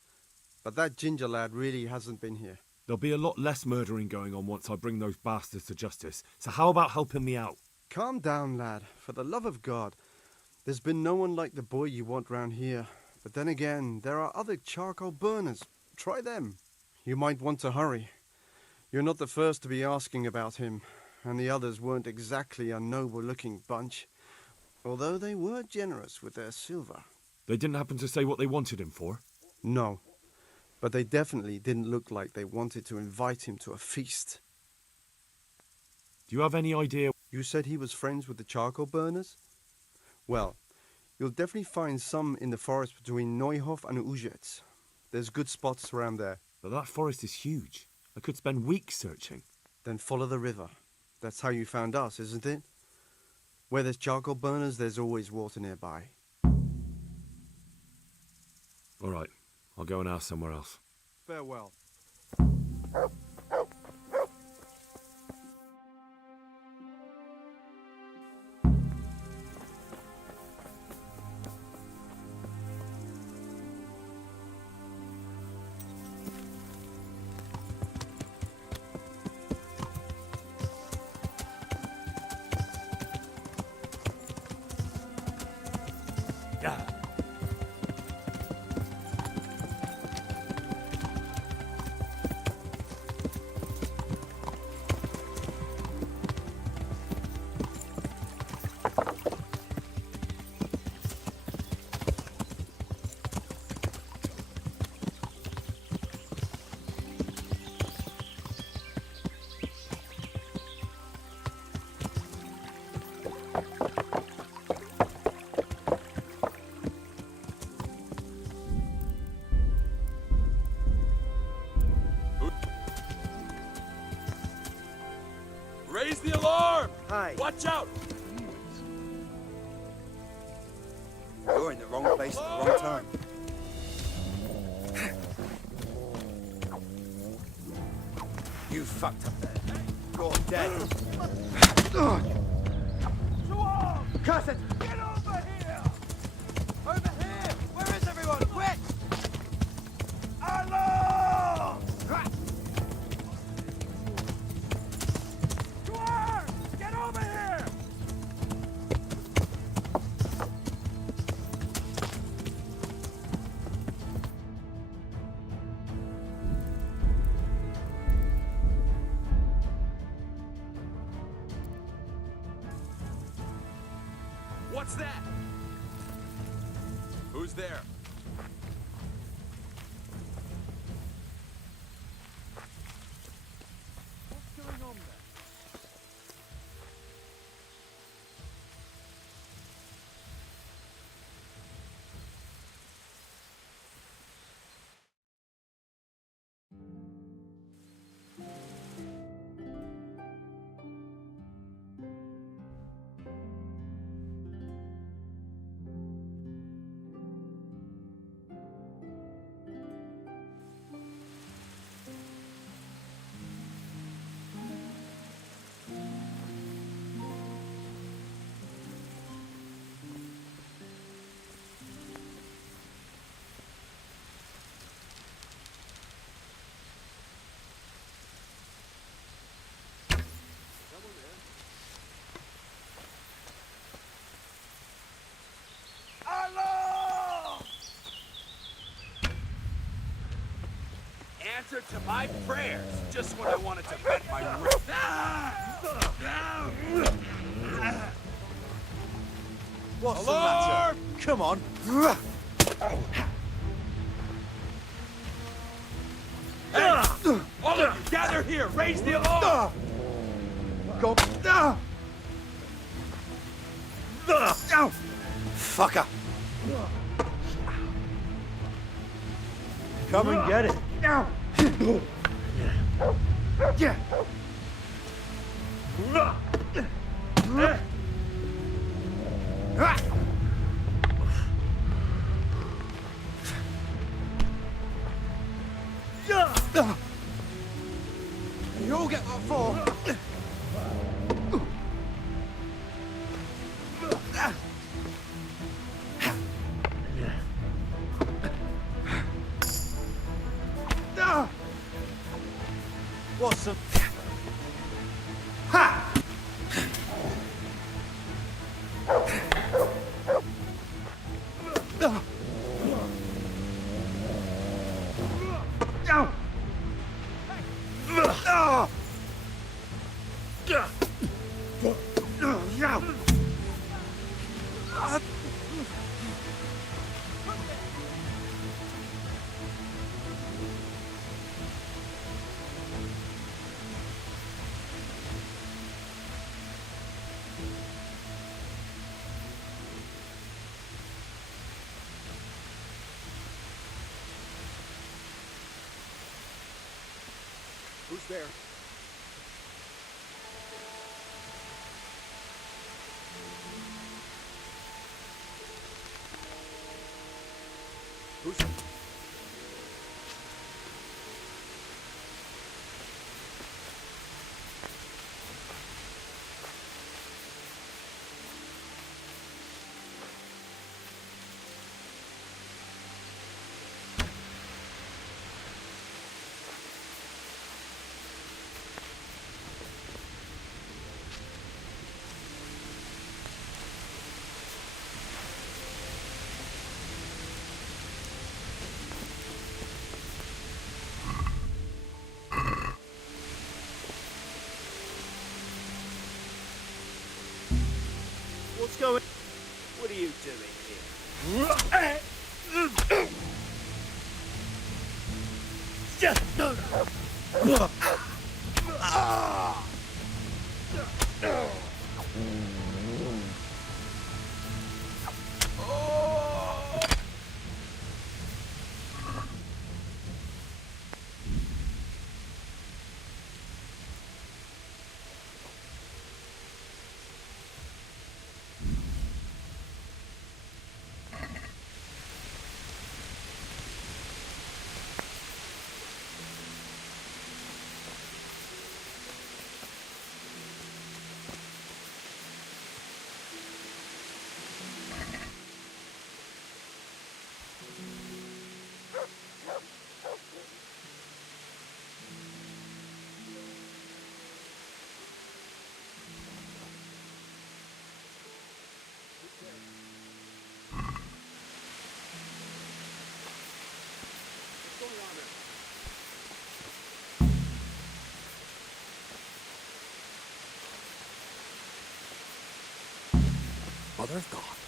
but that Ginger lad really hasn't been here. There'll be a lot less murdering going on once I bring those bastards to justice, so how about helping me out? Calm down, lad. For the love of God. There's been no one like the boy you want round here. But then again, there are other charcoal burners. Try them. You might want to hurry. You're not the first to be asking about him, and the others weren't exactly a noble-looking bunch, although they were generous with their silver. They didn't happen to say what they wanted him for? No, but they definitely didn't look like they wanted to invite him to a feast. Do you have any idea? You said he was friends with the charcoal burners? Well, you'll definitely find some in the forest between Neuhof and Ujetz. There's good spots around there. But that forest is huge. I could spend weeks searching. Then follow the river. That's how you found us, isn't it? Where there's charcoal burners, there's always water nearby. All right, I'll go and ask somewhere else. Farewell. Raise the alarm! Hi. Watch out! You're in the wrong place at the wrong time. You fucked up there. You're dead. Curse it! Get over here! Over here! Where is everyone? Quick! Alarm! Get over here! What's that? Who's there? What's going on there? Answer to my prayers. Just when I wanted to bend my wrist. What's Alarm! the matter? Come on. Hey! All of you, gather here. Raise the alarm. Go. Fucker! Come and get it. You all get that fall. What's the... Who's there? Who's... What's going... What are you doing here? Mother of God.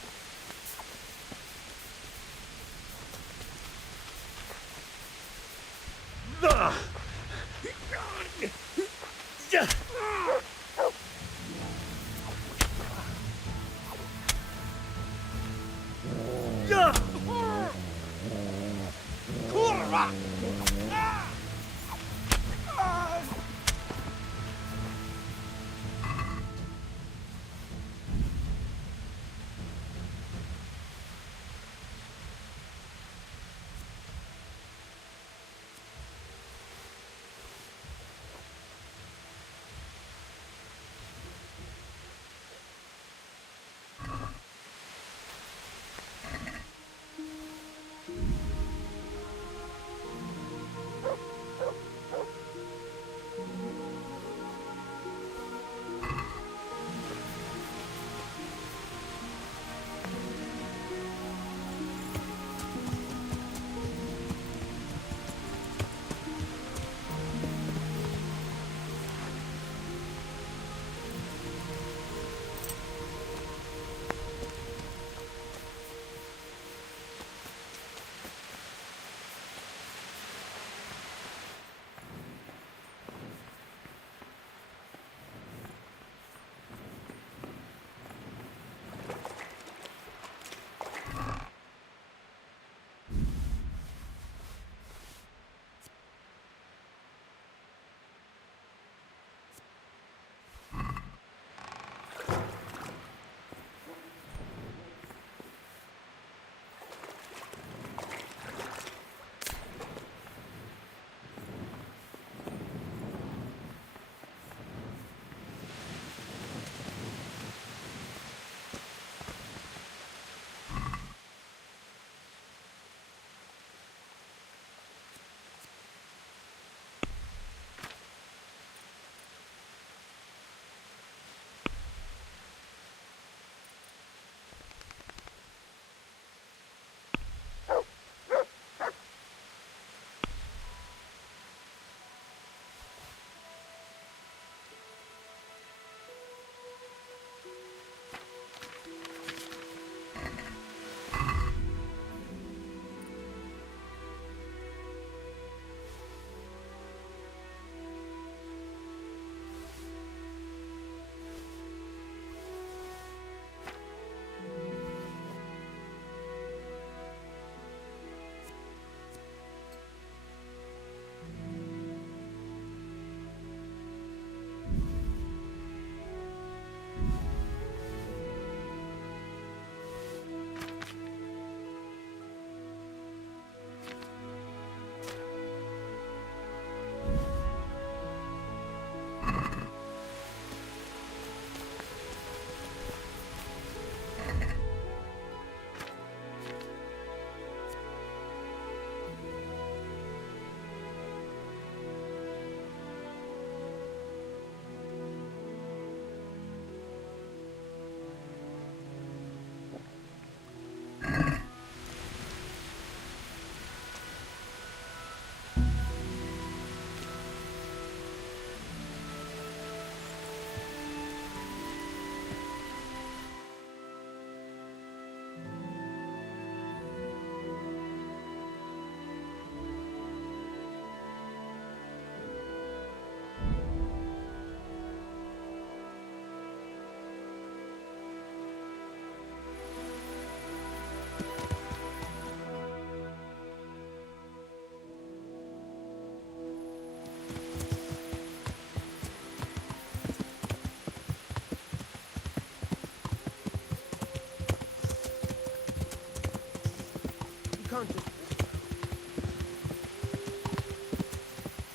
can't just...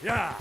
Yeah.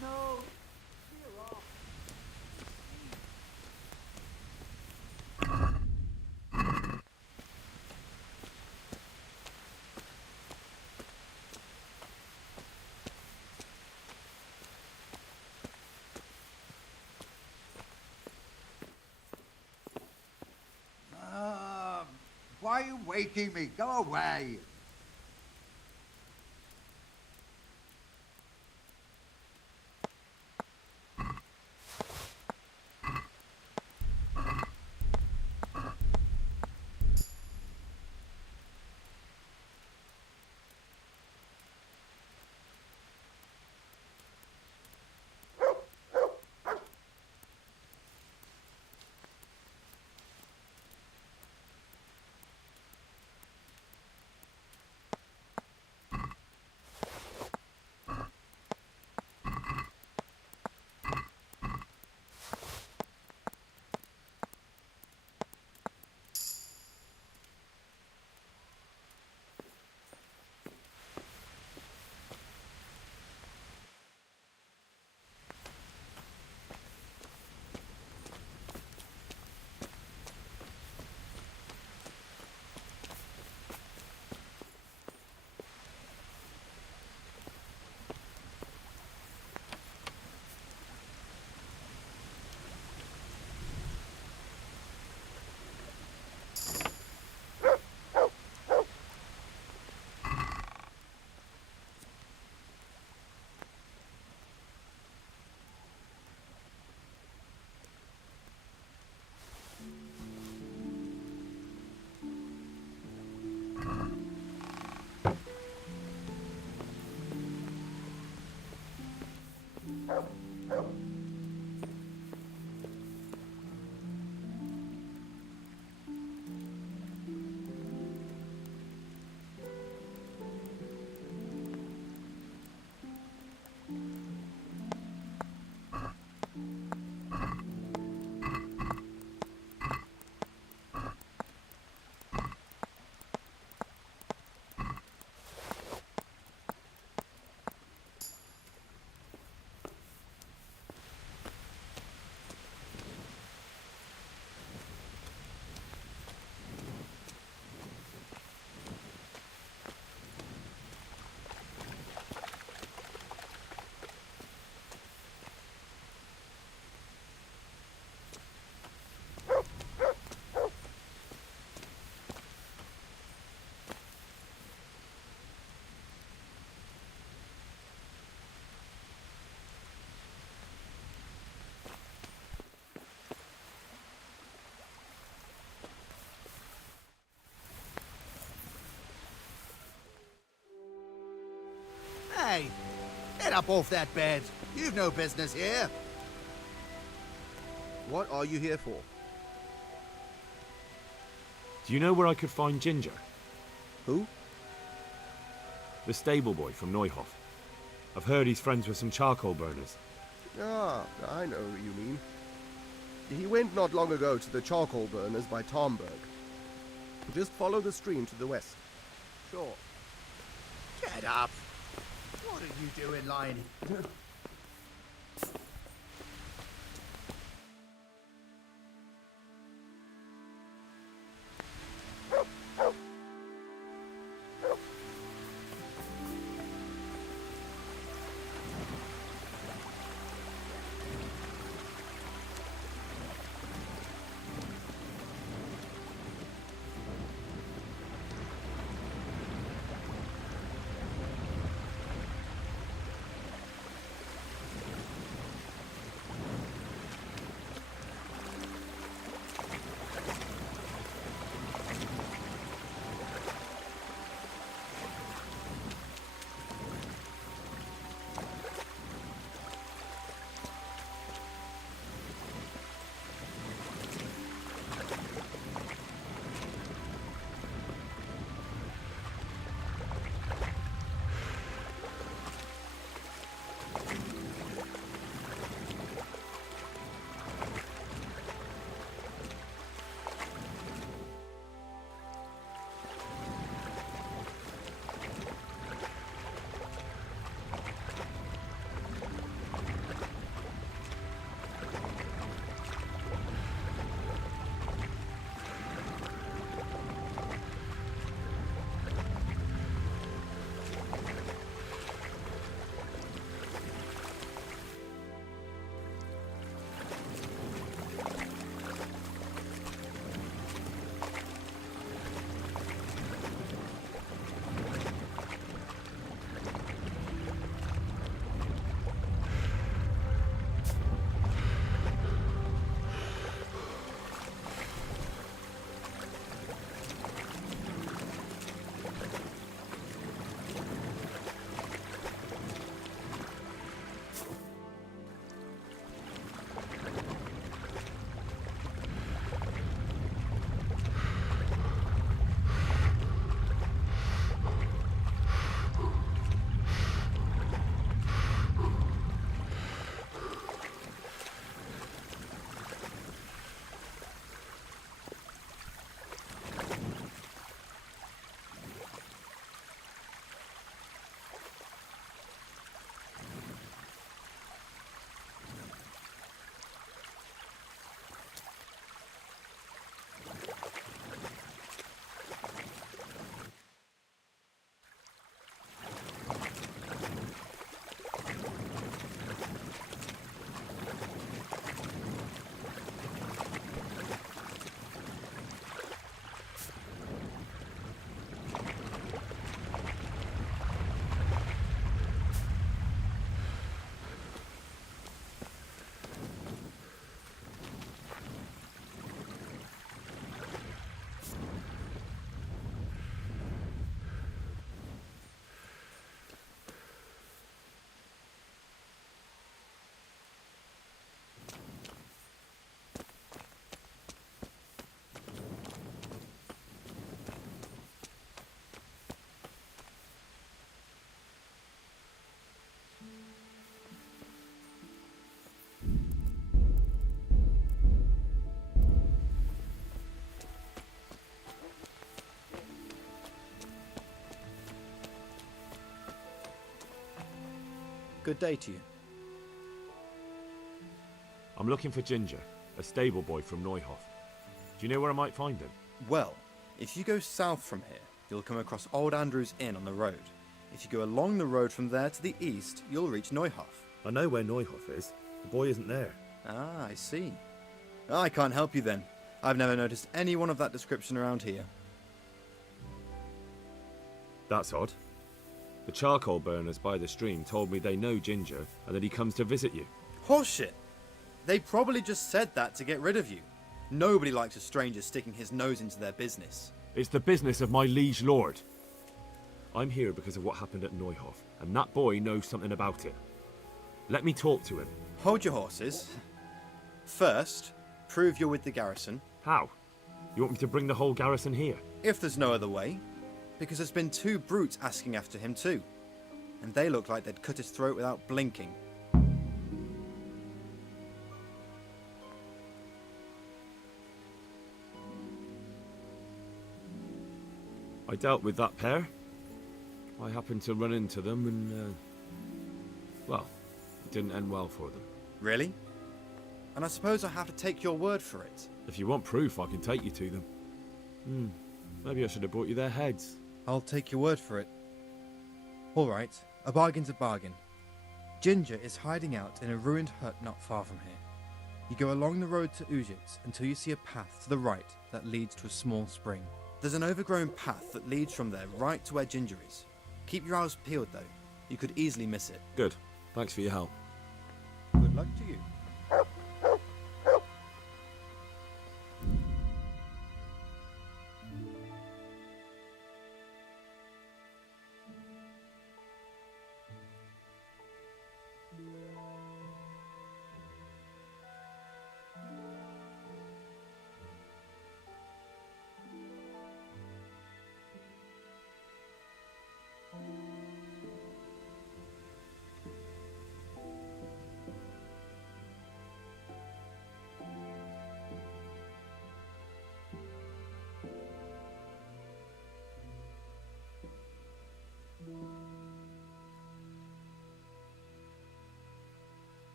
No. Why are you waking me? Go away. Hey, get up off that bed. You've no business here. What are you here for? Do you know where I could find Ginger? Who? The stable boy from Neuhof. I've heard he's friends with some charcoal burners. Ah, I know who you mean. He went not long ago to the charcoal burners by Tomberg. Just follow the stream to the west. Sure. Get up! What are you doing lying? Good day to you. I'm looking for Ginger, a stable boy from Neuhof. Do you know where I might find him? Well, if you go south from here, you'll come across Old Andrew's Inn on the road. If you go along the road from there to the east, you'll reach Neuhof. I know where Neuhof is. The boy isn't there. Ah, I see. I can't help you then. I've never noticed anyone of that description around here. That's odd. The charcoal burners by the stream told me they know Ginger and that he comes to visit you. Horseshit! They probably just said that to get rid of you. Nobody likes a stranger sticking his nose into their business. It's the business of my liege lord. I'm here because of what happened at Neuhof, and that boy knows something about it. Let me talk to him. Hold your horses. First, prove you're with the garrison. How? You want me to bring the whole garrison here? If there's no other way. Because there's been 2 brutes asking after him too. And they look like they'd cut his throat without blinking. I dealt with that pair. I happened to run into them and, well, it didn't end well for them. Really? And I suppose I have to take your word for it. If you want proof, I can take you to them. Maybe I should have brought you their heads. I'll take your word for it. All right, a bargain's a bargain. Ginger is hiding out in a ruined hut not far from here. You go along the road to Ujits until you see a path to the right that leads to a small spring. There's an overgrown path that leads from there right to where Ginger is. Keep your eyes peeled though. You could easily miss it. Good. Thanks for your help. Good luck to you.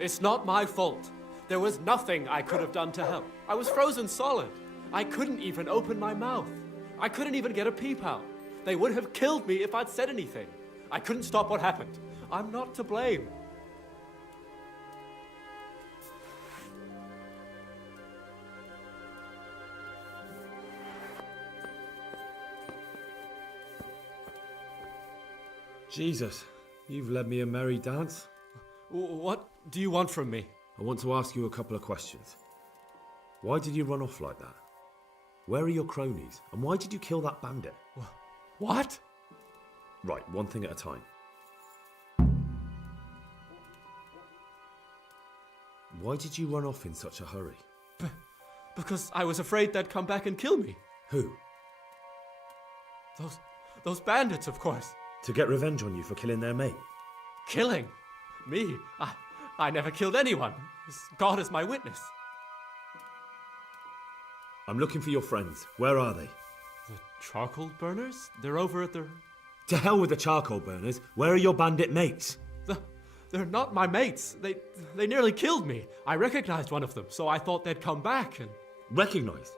It's not my fault. There was nothing I could have done to help. I was frozen solid. I couldn't even open my mouth. I couldn't even get a peep out. They would have killed me if I'd said anything. I couldn't stop what happened. I'm not to blame. Jesus, you've led me a merry dance. What do you want from me? I want to ask you a couple of questions. Why did you run off like that? Where are your cronies? And why did you kill that bandit? What? Right, one thing at a time. Why did you run off in such a hurry? Because I was afraid they'd come back and kill me. Who? Those bandits, of course. To get revenge on you for killing their mate? Killing? Me? I never killed anyone. God is my witness. I'm looking for your friends. Where are they? The charcoal burners? They're over at the... To hell with the charcoal burners. Where are your bandit mates? They're not my mates. They nearly killed me. I recognized one of them, so I thought they'd come back and... Recognized?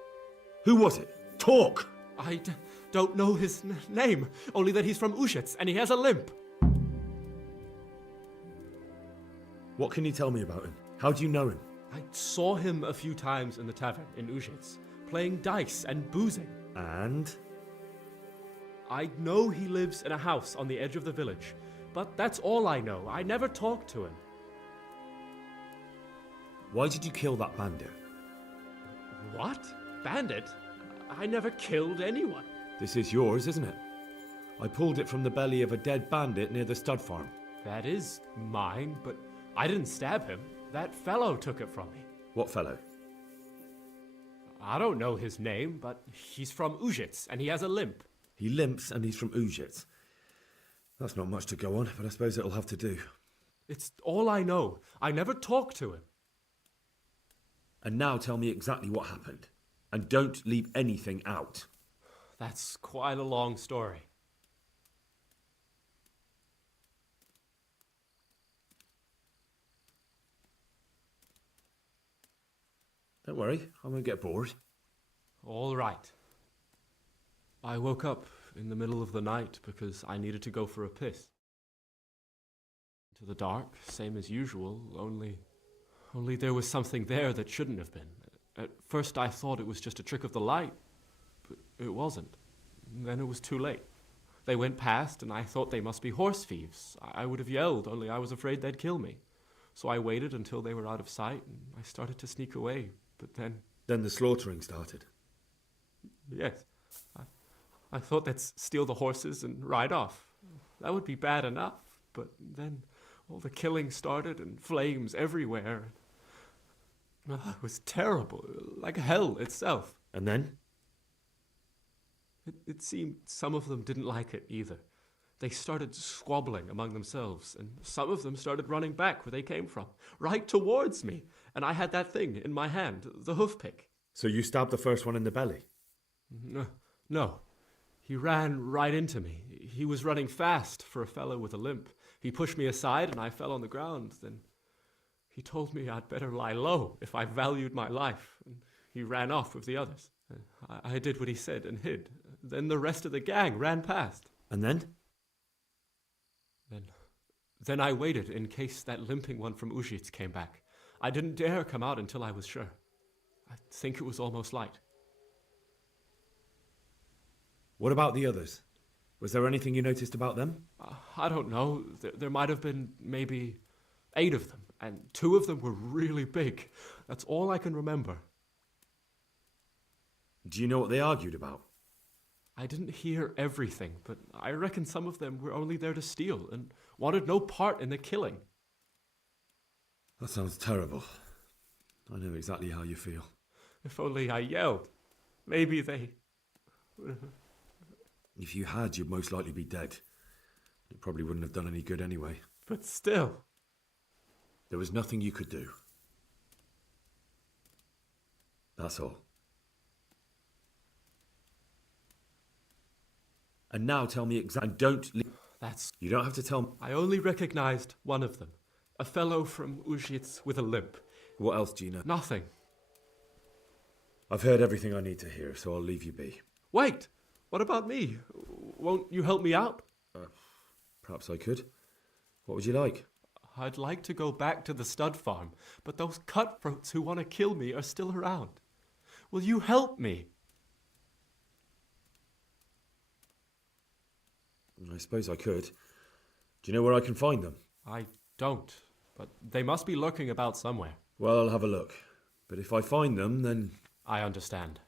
Who was it? Talk! I don't know his name, only that he's from Ujits and he has a limp. What can you tell me about him? How do you know him? I saw him a few times in the tavern in Ujits, playing dice and boozing. And? I know he lives in a house on the edge of the village, But that's all I know. I never talked to him. Why did you kill that bandit? What? Bandit? I never killed anyone. This is yours, isn't it? I pulled it from the belly of a dead bandit near the stud farm. That is mine, but I didn't stab him. That fellow took it from me. What fellow? I don't know his name, but he's from Ujits, and he has a limp. He limps and he's from Ujits. That's not much to go on, but I suppose it'll have to do. It's all I know. I never talked to him. And now tell me exactly what happened. And don't leave anything out. That's quite a long story. Don't worry, I won't get bored. All right. I woke up in the middle of the night because I needed to go for a piss. To the dark, same as usual, only there was something there that shouldn't have been. At first I thought it was just a trick of the light, but it wasn't. Then it was too late. They went past and I thought they must be horse thieves. I would have yelled, only I was afraid they'd kill me. So I waited until they were out of sight and I started to sneak away, but then... Then the slaughtering started? Yes. I thought they'd steal the horses and ride off. That would be bad enough, but then all the killing started and flames everywhere. It was terrible, like hell itself. And then? It seemed some of them didn't like it either. They started squabbling among themselves, and some of them started running back where they came from, right towards me. And I had that thing in my hand, the hoof pick. So you stabbed the first one in the belly? No. He ran right into me. He was running fast for a fellow with a limp. He pushed me aside and I fell on the ground. Then he told me I'd better lie low if I valued my life. And he ran off with the others. I did what he said and hid. Then the rest of the gang ran past. And then? Then I waited in case that limping one from Ujits came back. I didn't dare come out until I was sure. I think it was almost light. What about the others? Was there anything you noticed about them? I don't know. There might have been maybe 8 of them, and 2 of them were really big. That's all I can remember. Do you know what they argued about? I didn't hear everything, but I reckon some of them were only there to steal and wanted no part in the killing. That sounds terrible. I know exactly how you feel. If only I yelled. Maybe they... If you had, you'd most likely be dead. It probably wouldn't have done any good anyway. But still... There was nothing you could do. That's all. And now tell me exactly... Don't leave... That's... You don't have to tell me... I only recognized one of them. A fellow from Ujits with a limp. What else do you know? Nothing. I've heard everything I need to hear, so I'll leave you be. Wait! What about me? Won't you help me out? Perhaps I could. What would you like? I'd like to go back to the stud farm, but those cutthroats who want to kill me are still around. Will you help me? I suppose I could. Do you know where I can find them? I don't, but they must be lurking about somewhere. Well, I'll have a look. But if I find them, then... I understand.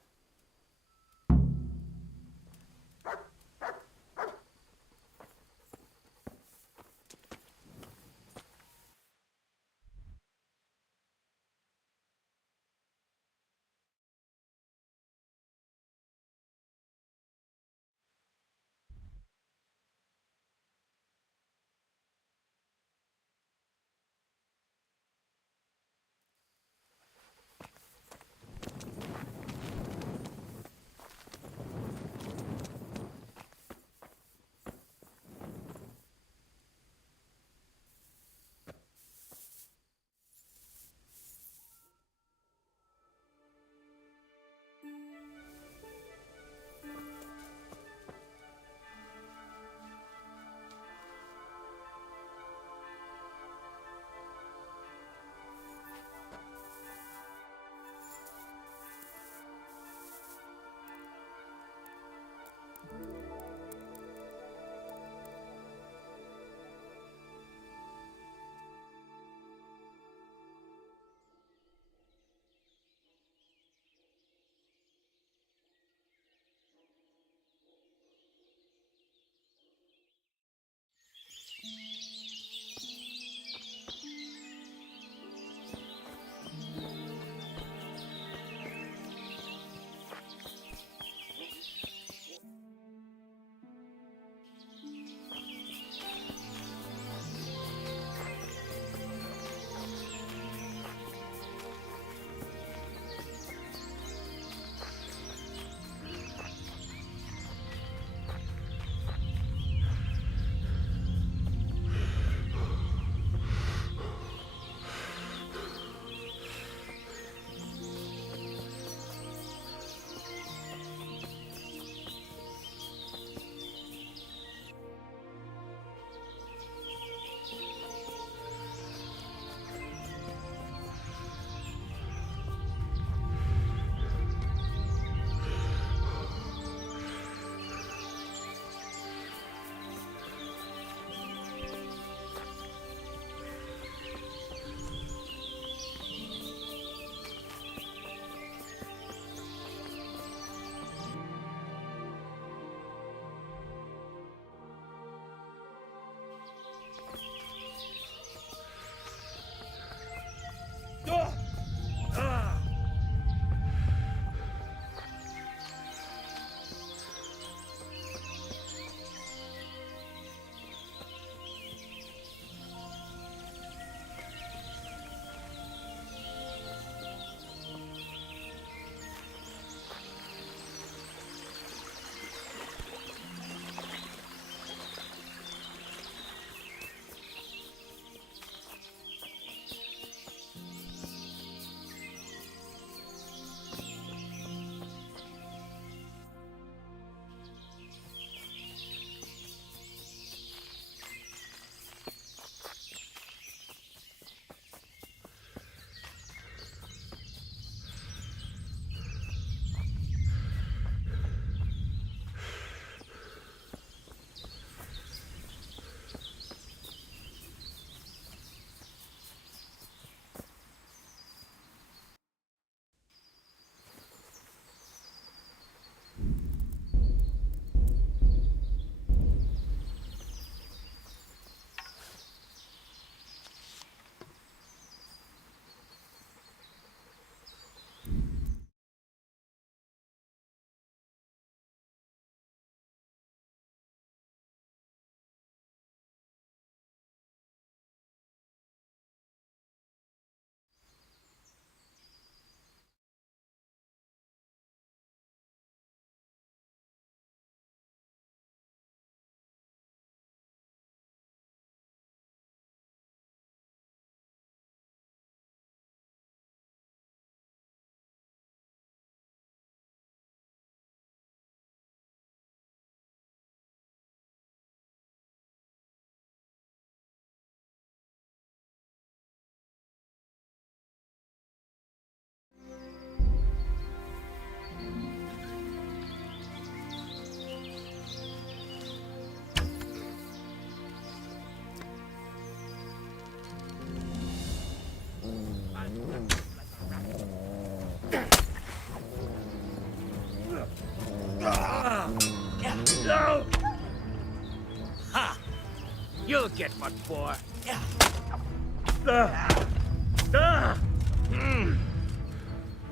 get much more.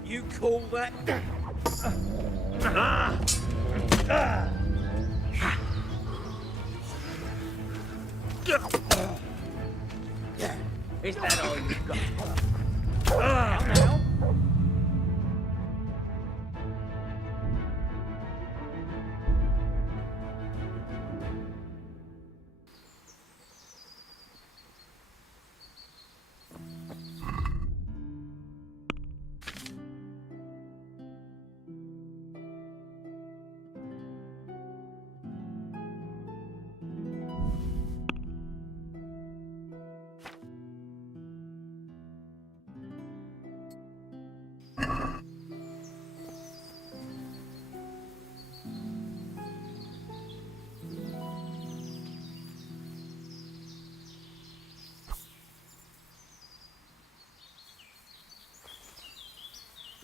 You call that? Is that all you got? Now?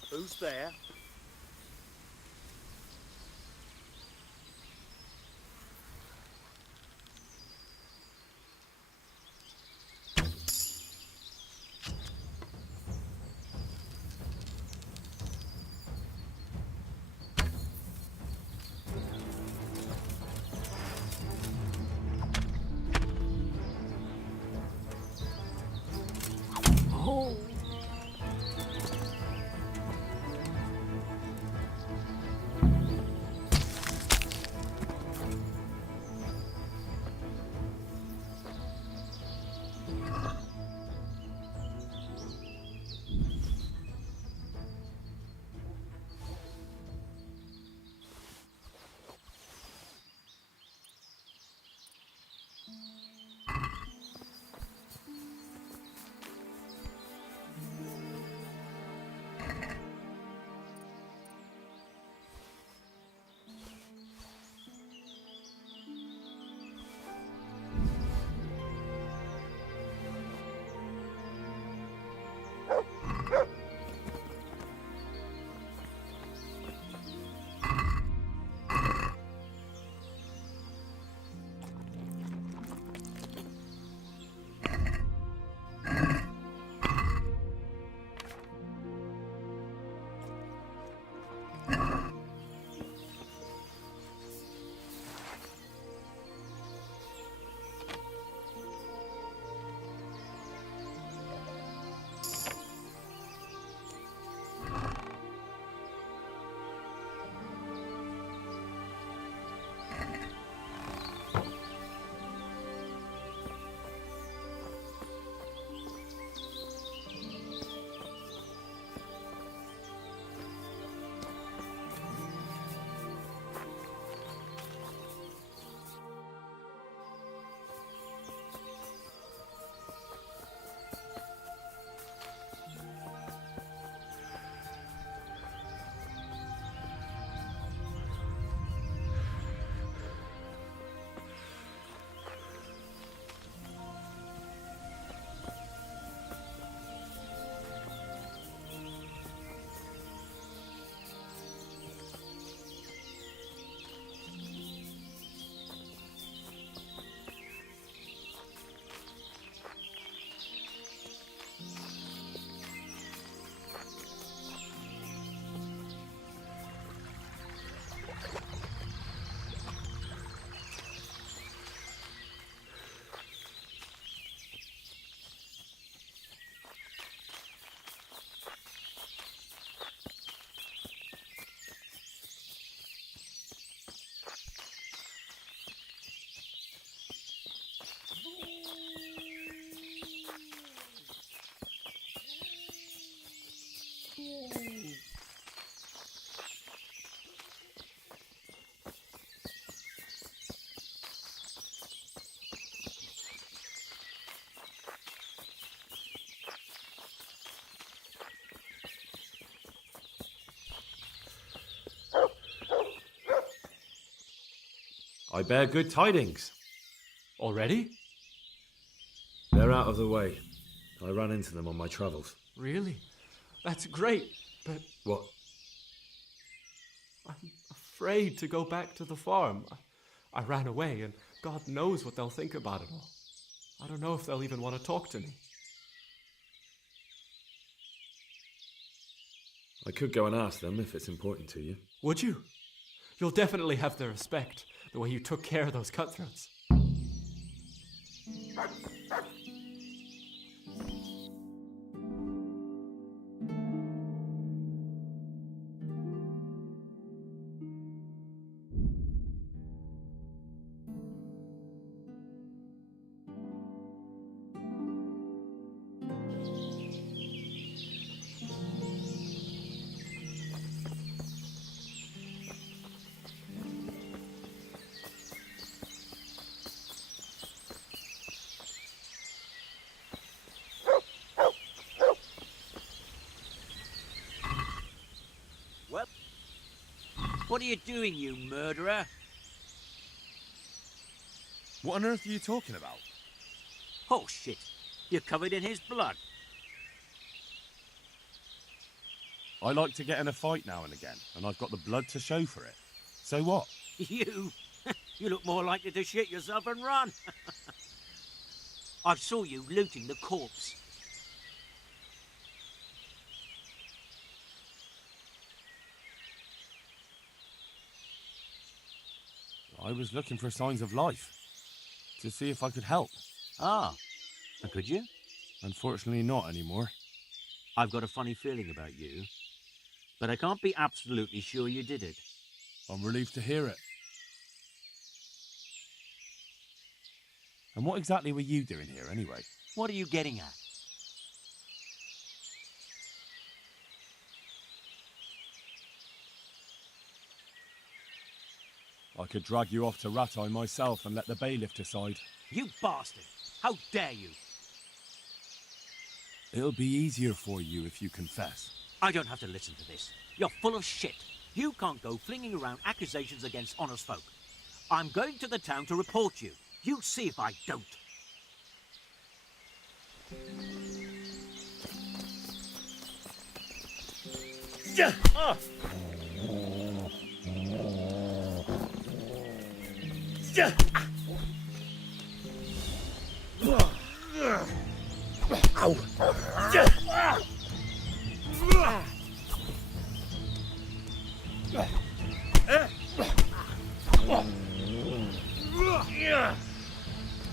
Who's there? Oh. I bear good tidings. Already? They're out of the way. I ran into them on my travels. Really? That's great, but... What? I'm afraid to go back to the farm. I ran away, and God knows what they'll think about it all. I don't know if they'll even want to talk to me. I could go and ask them if it's important to you. Would you? You'll definitely have their respect, the way you took care of those cutthroats. What are you doing, you murderer? What on earth are you talking about? Oh, shit. You're covered in his blood. I like to get in a fight now and again, and I've got the blood to show for it. So what? You? You look more likely to shit yourself and run. I saw you looting the corpse. I was looking for signs of life, to see if I could help. Ah, and could you? Unfortunately not anymore. I've got a funny feeling about you, but I can't be absolutely sure you did it. I'm relieved to hear it. And what exactly were you doing here anyway? What are you getting at? I could drag you off to Rattay myself and let the bailiff decide. You bastard! How dare you! It'll be easier for you if you confess. I don't have to listen to this. You're full of shit. You can't go flinging around accusations against honest folk. I'm going to the town to report you. You see if I don't.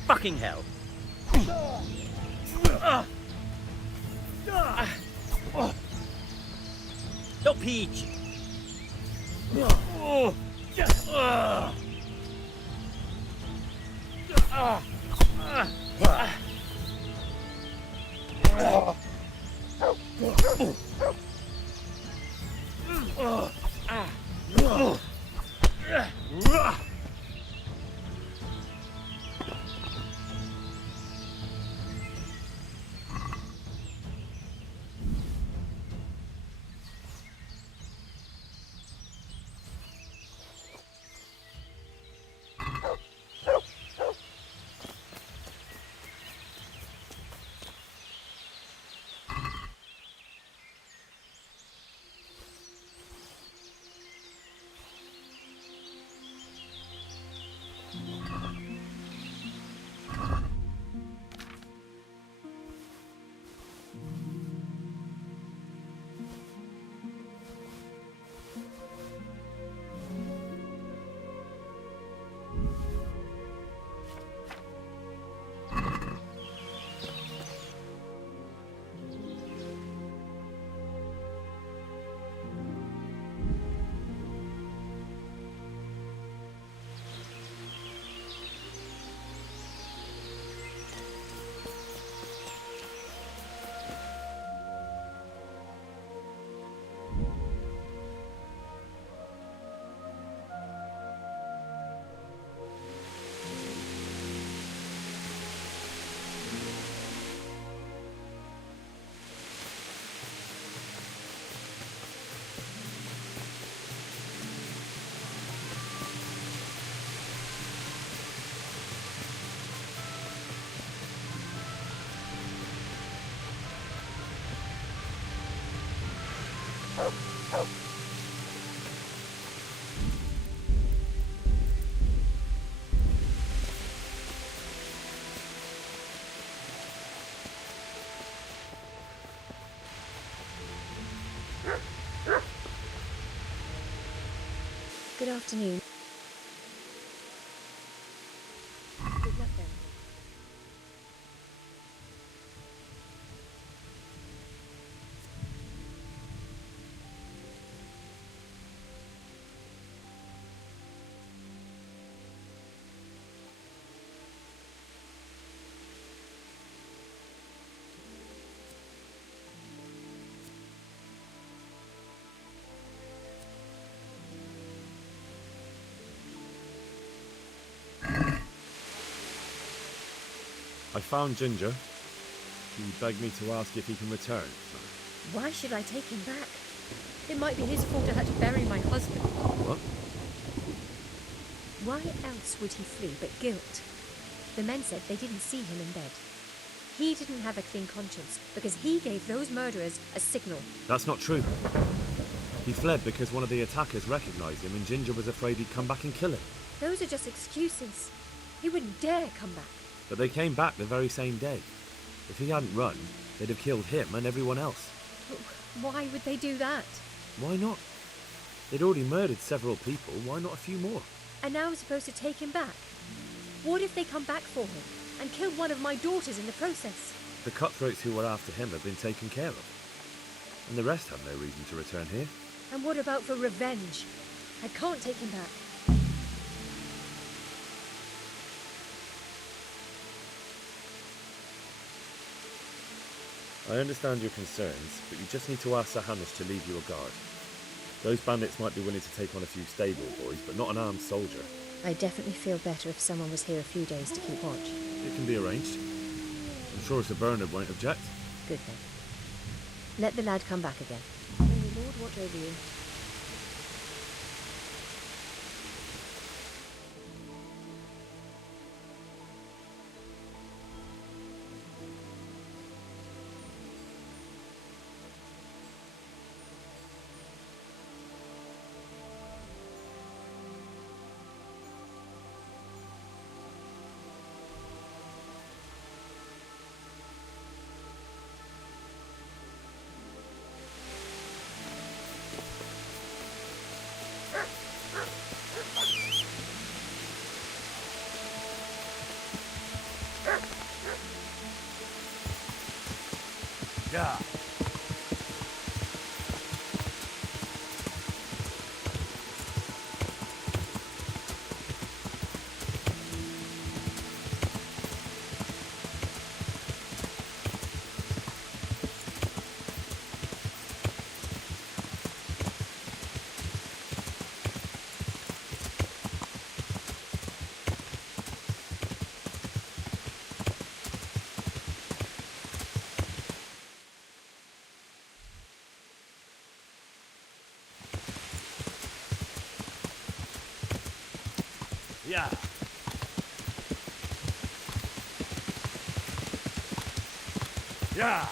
Fucking hell. No peach. Good afternoon. Good luck then. I found Ginger. He begged me to ask if he can return. Why should I take him back? It might be his fault I had to bury my husband. What? Why else would he flee but guilt? The men said they didn't see him in bed. He didn't have a clean conscience because he gave those murderers a signal. That's not true. He fled because one of the attackers recognized him and Ginger was afraid he'd come back and kill him. Those are just excuses. He wouldn't dare come back. But they came back the very same day. If he hadn't run, they'd have killed him and everyone else. Why would they do that? Why not? They'd already murdered several people, why not a few more? And now I'm supposed to take him back? What if they come back for him and kill one of my daughters in the process? The cutthroats who were after him have been taken care of. And the rest have no reason to return here. And what about for revenge? I can't take him back. I understand your concerns, but you just need to ask Sir Hamish to leave you a guard. Those bandits might be willing to take on a few stable boys, but not an armed soldier. I'd definitely feel better if someone was here a few days to keep watch. It can be arranged. I'm sure Sir Bernard won't object. Good then. Let the lad come back again. May the Lord watch over you. Yeah. Yeah. Yeah.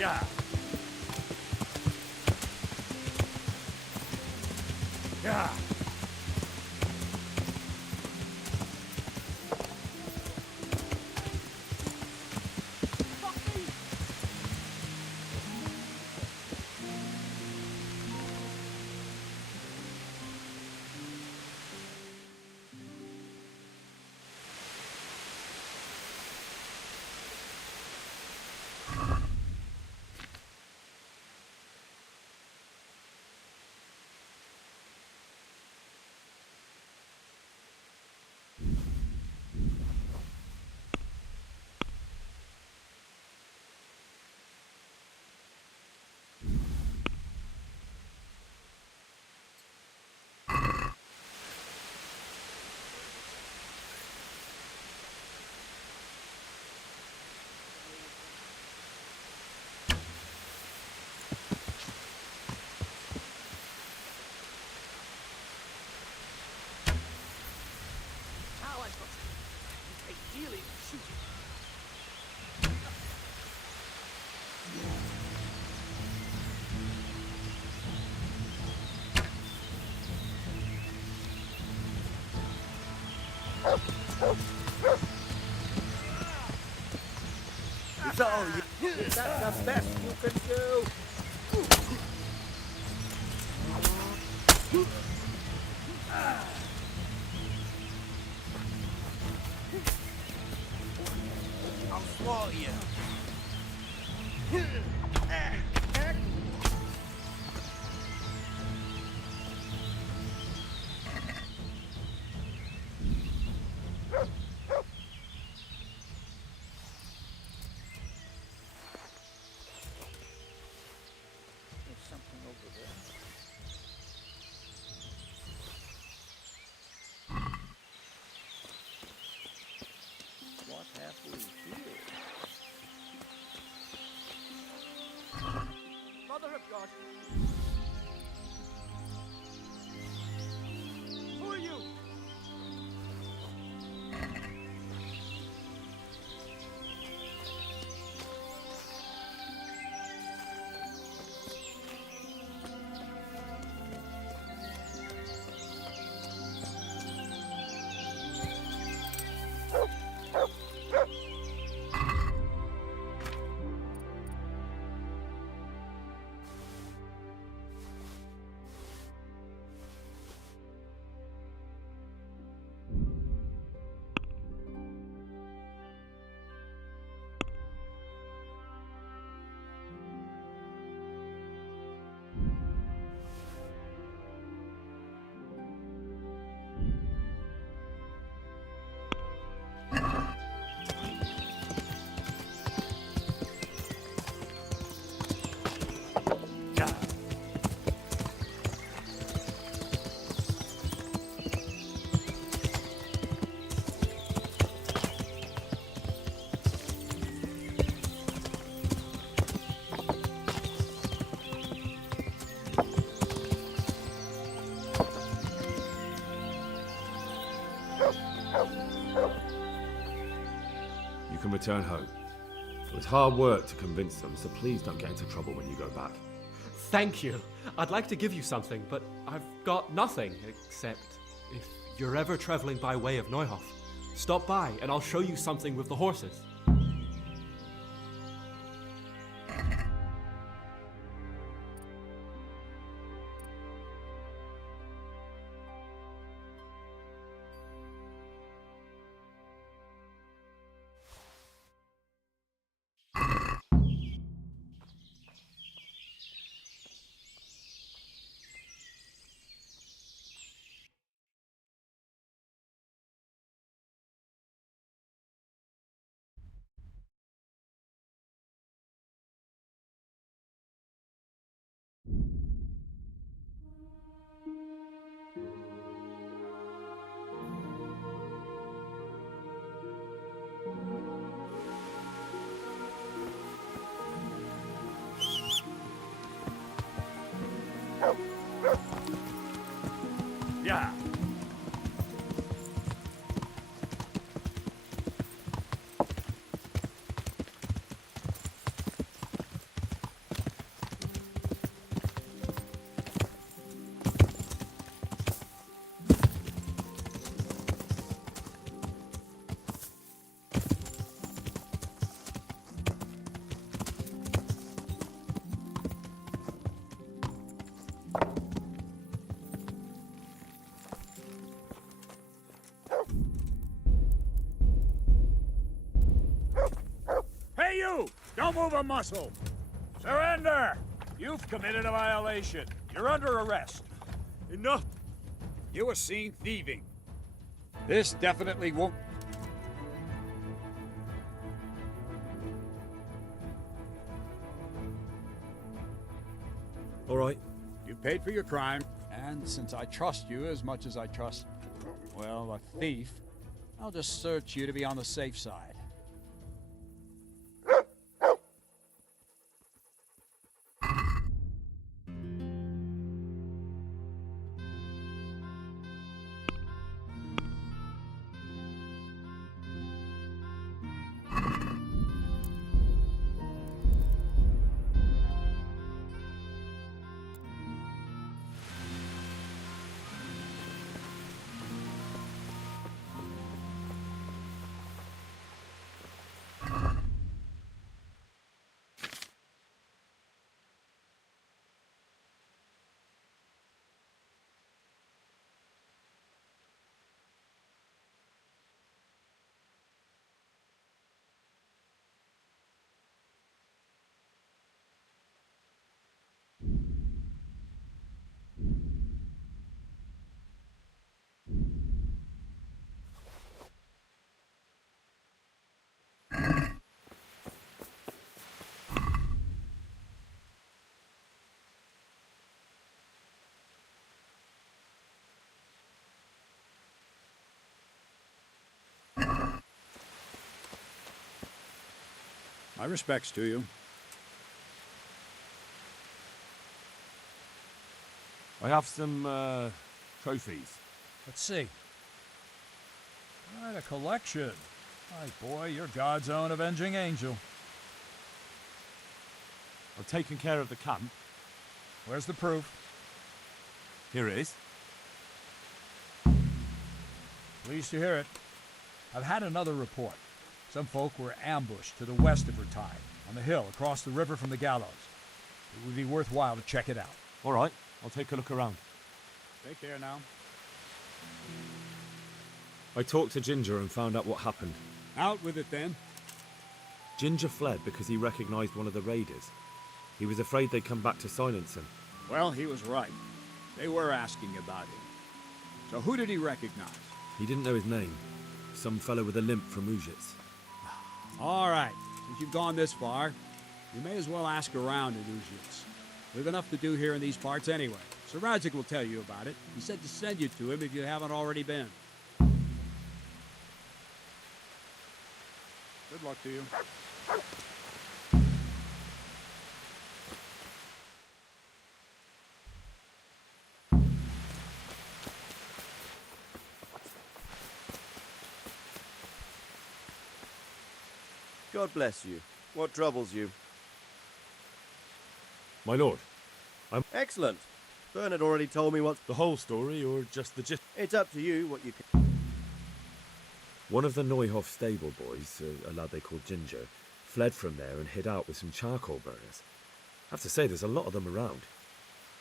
Yeah. Yeah. swallow you. Is that the best you can do? I'll swallow you. There's something over there. What have we here? Mother of God! Who are you? You can return home. It was hard work to convince them, so please don't get into trouble when you go back. Thank you. I'd like to give you something, but I've got nothing except if you're ever traveling by way of Neuhof, stop by and I'll show you something with the horses. Yeah. Hey, you! Don't move a muscle! Surrender! You've committed a violation. You're under arrest. Enough! You were seen thieving. This definitely won't... All right. You paid for your crime, and since I trust you as much as I trust, well, a thief, I'll just search you to be on the safe side. My respects to you. I have some trophies. Let's see. Quite a collection. My boy, you're God's own avenging angel. I've taken care of the camp. Where's the proof? Here it is. Pleased to hear it. I've had another report. Some folk were ambushed to the west of Vertide, on the hill across the river from the gallows. It would be worthwhile to check it out. All right, I'll take a look around. Take care now. I talked to Ginger and found out what happened. Out with it then. Ginger fled because he recognized one of the raiders. He was afraid they'd come back to silence him. Well, he was right. They were asking about him. So who did he recognize? He didn't know his name. Some fellow with a limp from Ujits. All right. Since you've gone this far, you may as well ask around at Ujits. We've enough to do here in these parts anyway. Sir Radzik will tell you about it. He said to send you to him if you haven't already been. Good luck to you. God bless you. What troubles you? My lord, Excellent. Bernard already told me what's... The whole story, or just the gist? It's up to you what you can... One of the Neuhoff stable boys, a lad they called Ginger, fled from there and hid out with some charcoal burners. I have to say, there's a lot of them around.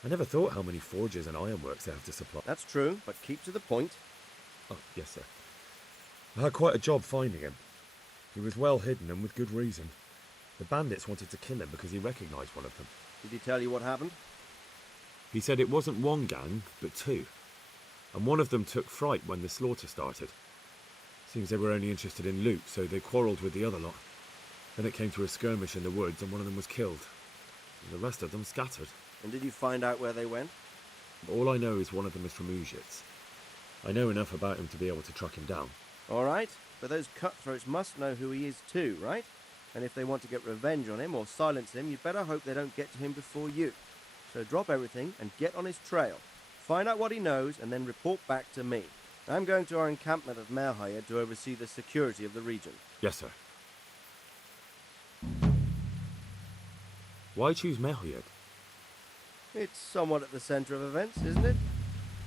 I never thought how many forges and ironworks they have to supply. That's true, but keep to the point. Oh, yes, sir. I had quite a job finding him. He was well hidden and with good reason. The bandits wanted to kill him because he recognized one of them. Did he tell you what happened? He said it wasn't one gang, but two. And one of them took fright when the slaughter started. Seems they were only interested in loot, so they quarrelled with the other lot. Then it came to a skirmish in the woods and one of them was killed. And the rest of them scattered. And did you find out where they went? All I know is one of them is from Ujits. I know enough about him to be able to track him down. All right, but those cutthroats must know who he is too, right? And if they want to get revenge on him or silence him, you'd better hope they don't get to him before you. So drop everything and get on his trail. Find out what he knows and then report back to me. I'm going to our encampment at Merhayed to oversee the security of the region. Yes, sir. Why choose Merhayed? It's somewhat at the centre of events, isn't it?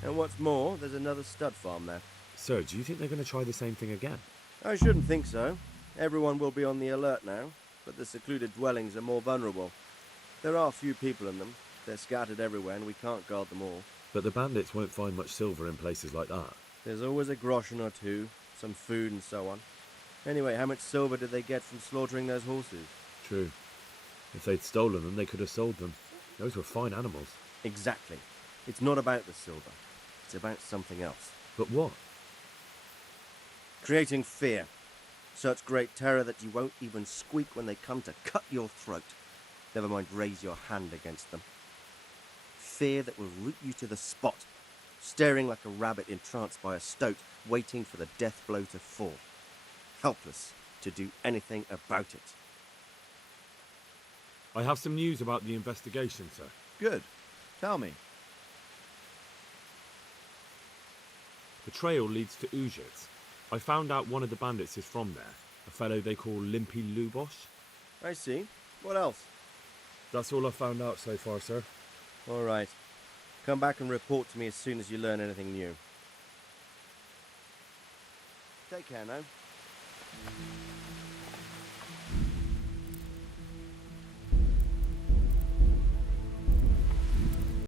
And what's more, there's another stud farm there. Sir, do you think they're going to try the same thing again? I shouldn't think so. Everyone will be on the alert now, but the secluded dwellings are more vulnerable. There are few people in them. They're scattered everywhere and we can't guard them all. But the bandits won't find much silver in places like that. There's always a groschen or two, some food and so on. Anyway, how much silver did they get from slaughtering those horses? True. If they'd stolen them, they could have sold them. Those were fine animals. Exactly. It's not about the silver. It's about something else. But what? Creating fear. Such great terror that you won't even squeak when they come to cut your throat. Never mind raise your hand against them. Fear that will root you to the spot, staring like a rabbit entranced by a stoat, waiting for the death blow to fall. Helpless to do anything about it. I have some news about the investigation, sir. Good. Tell me. The trail leads to Ujits. I found out one of the bandits is from there, a fellow they call Limpy Lubosh. I see. What else? That's all I found out so far, sir. All right. Come back and report to me as soon as you learn anything new. Take care now.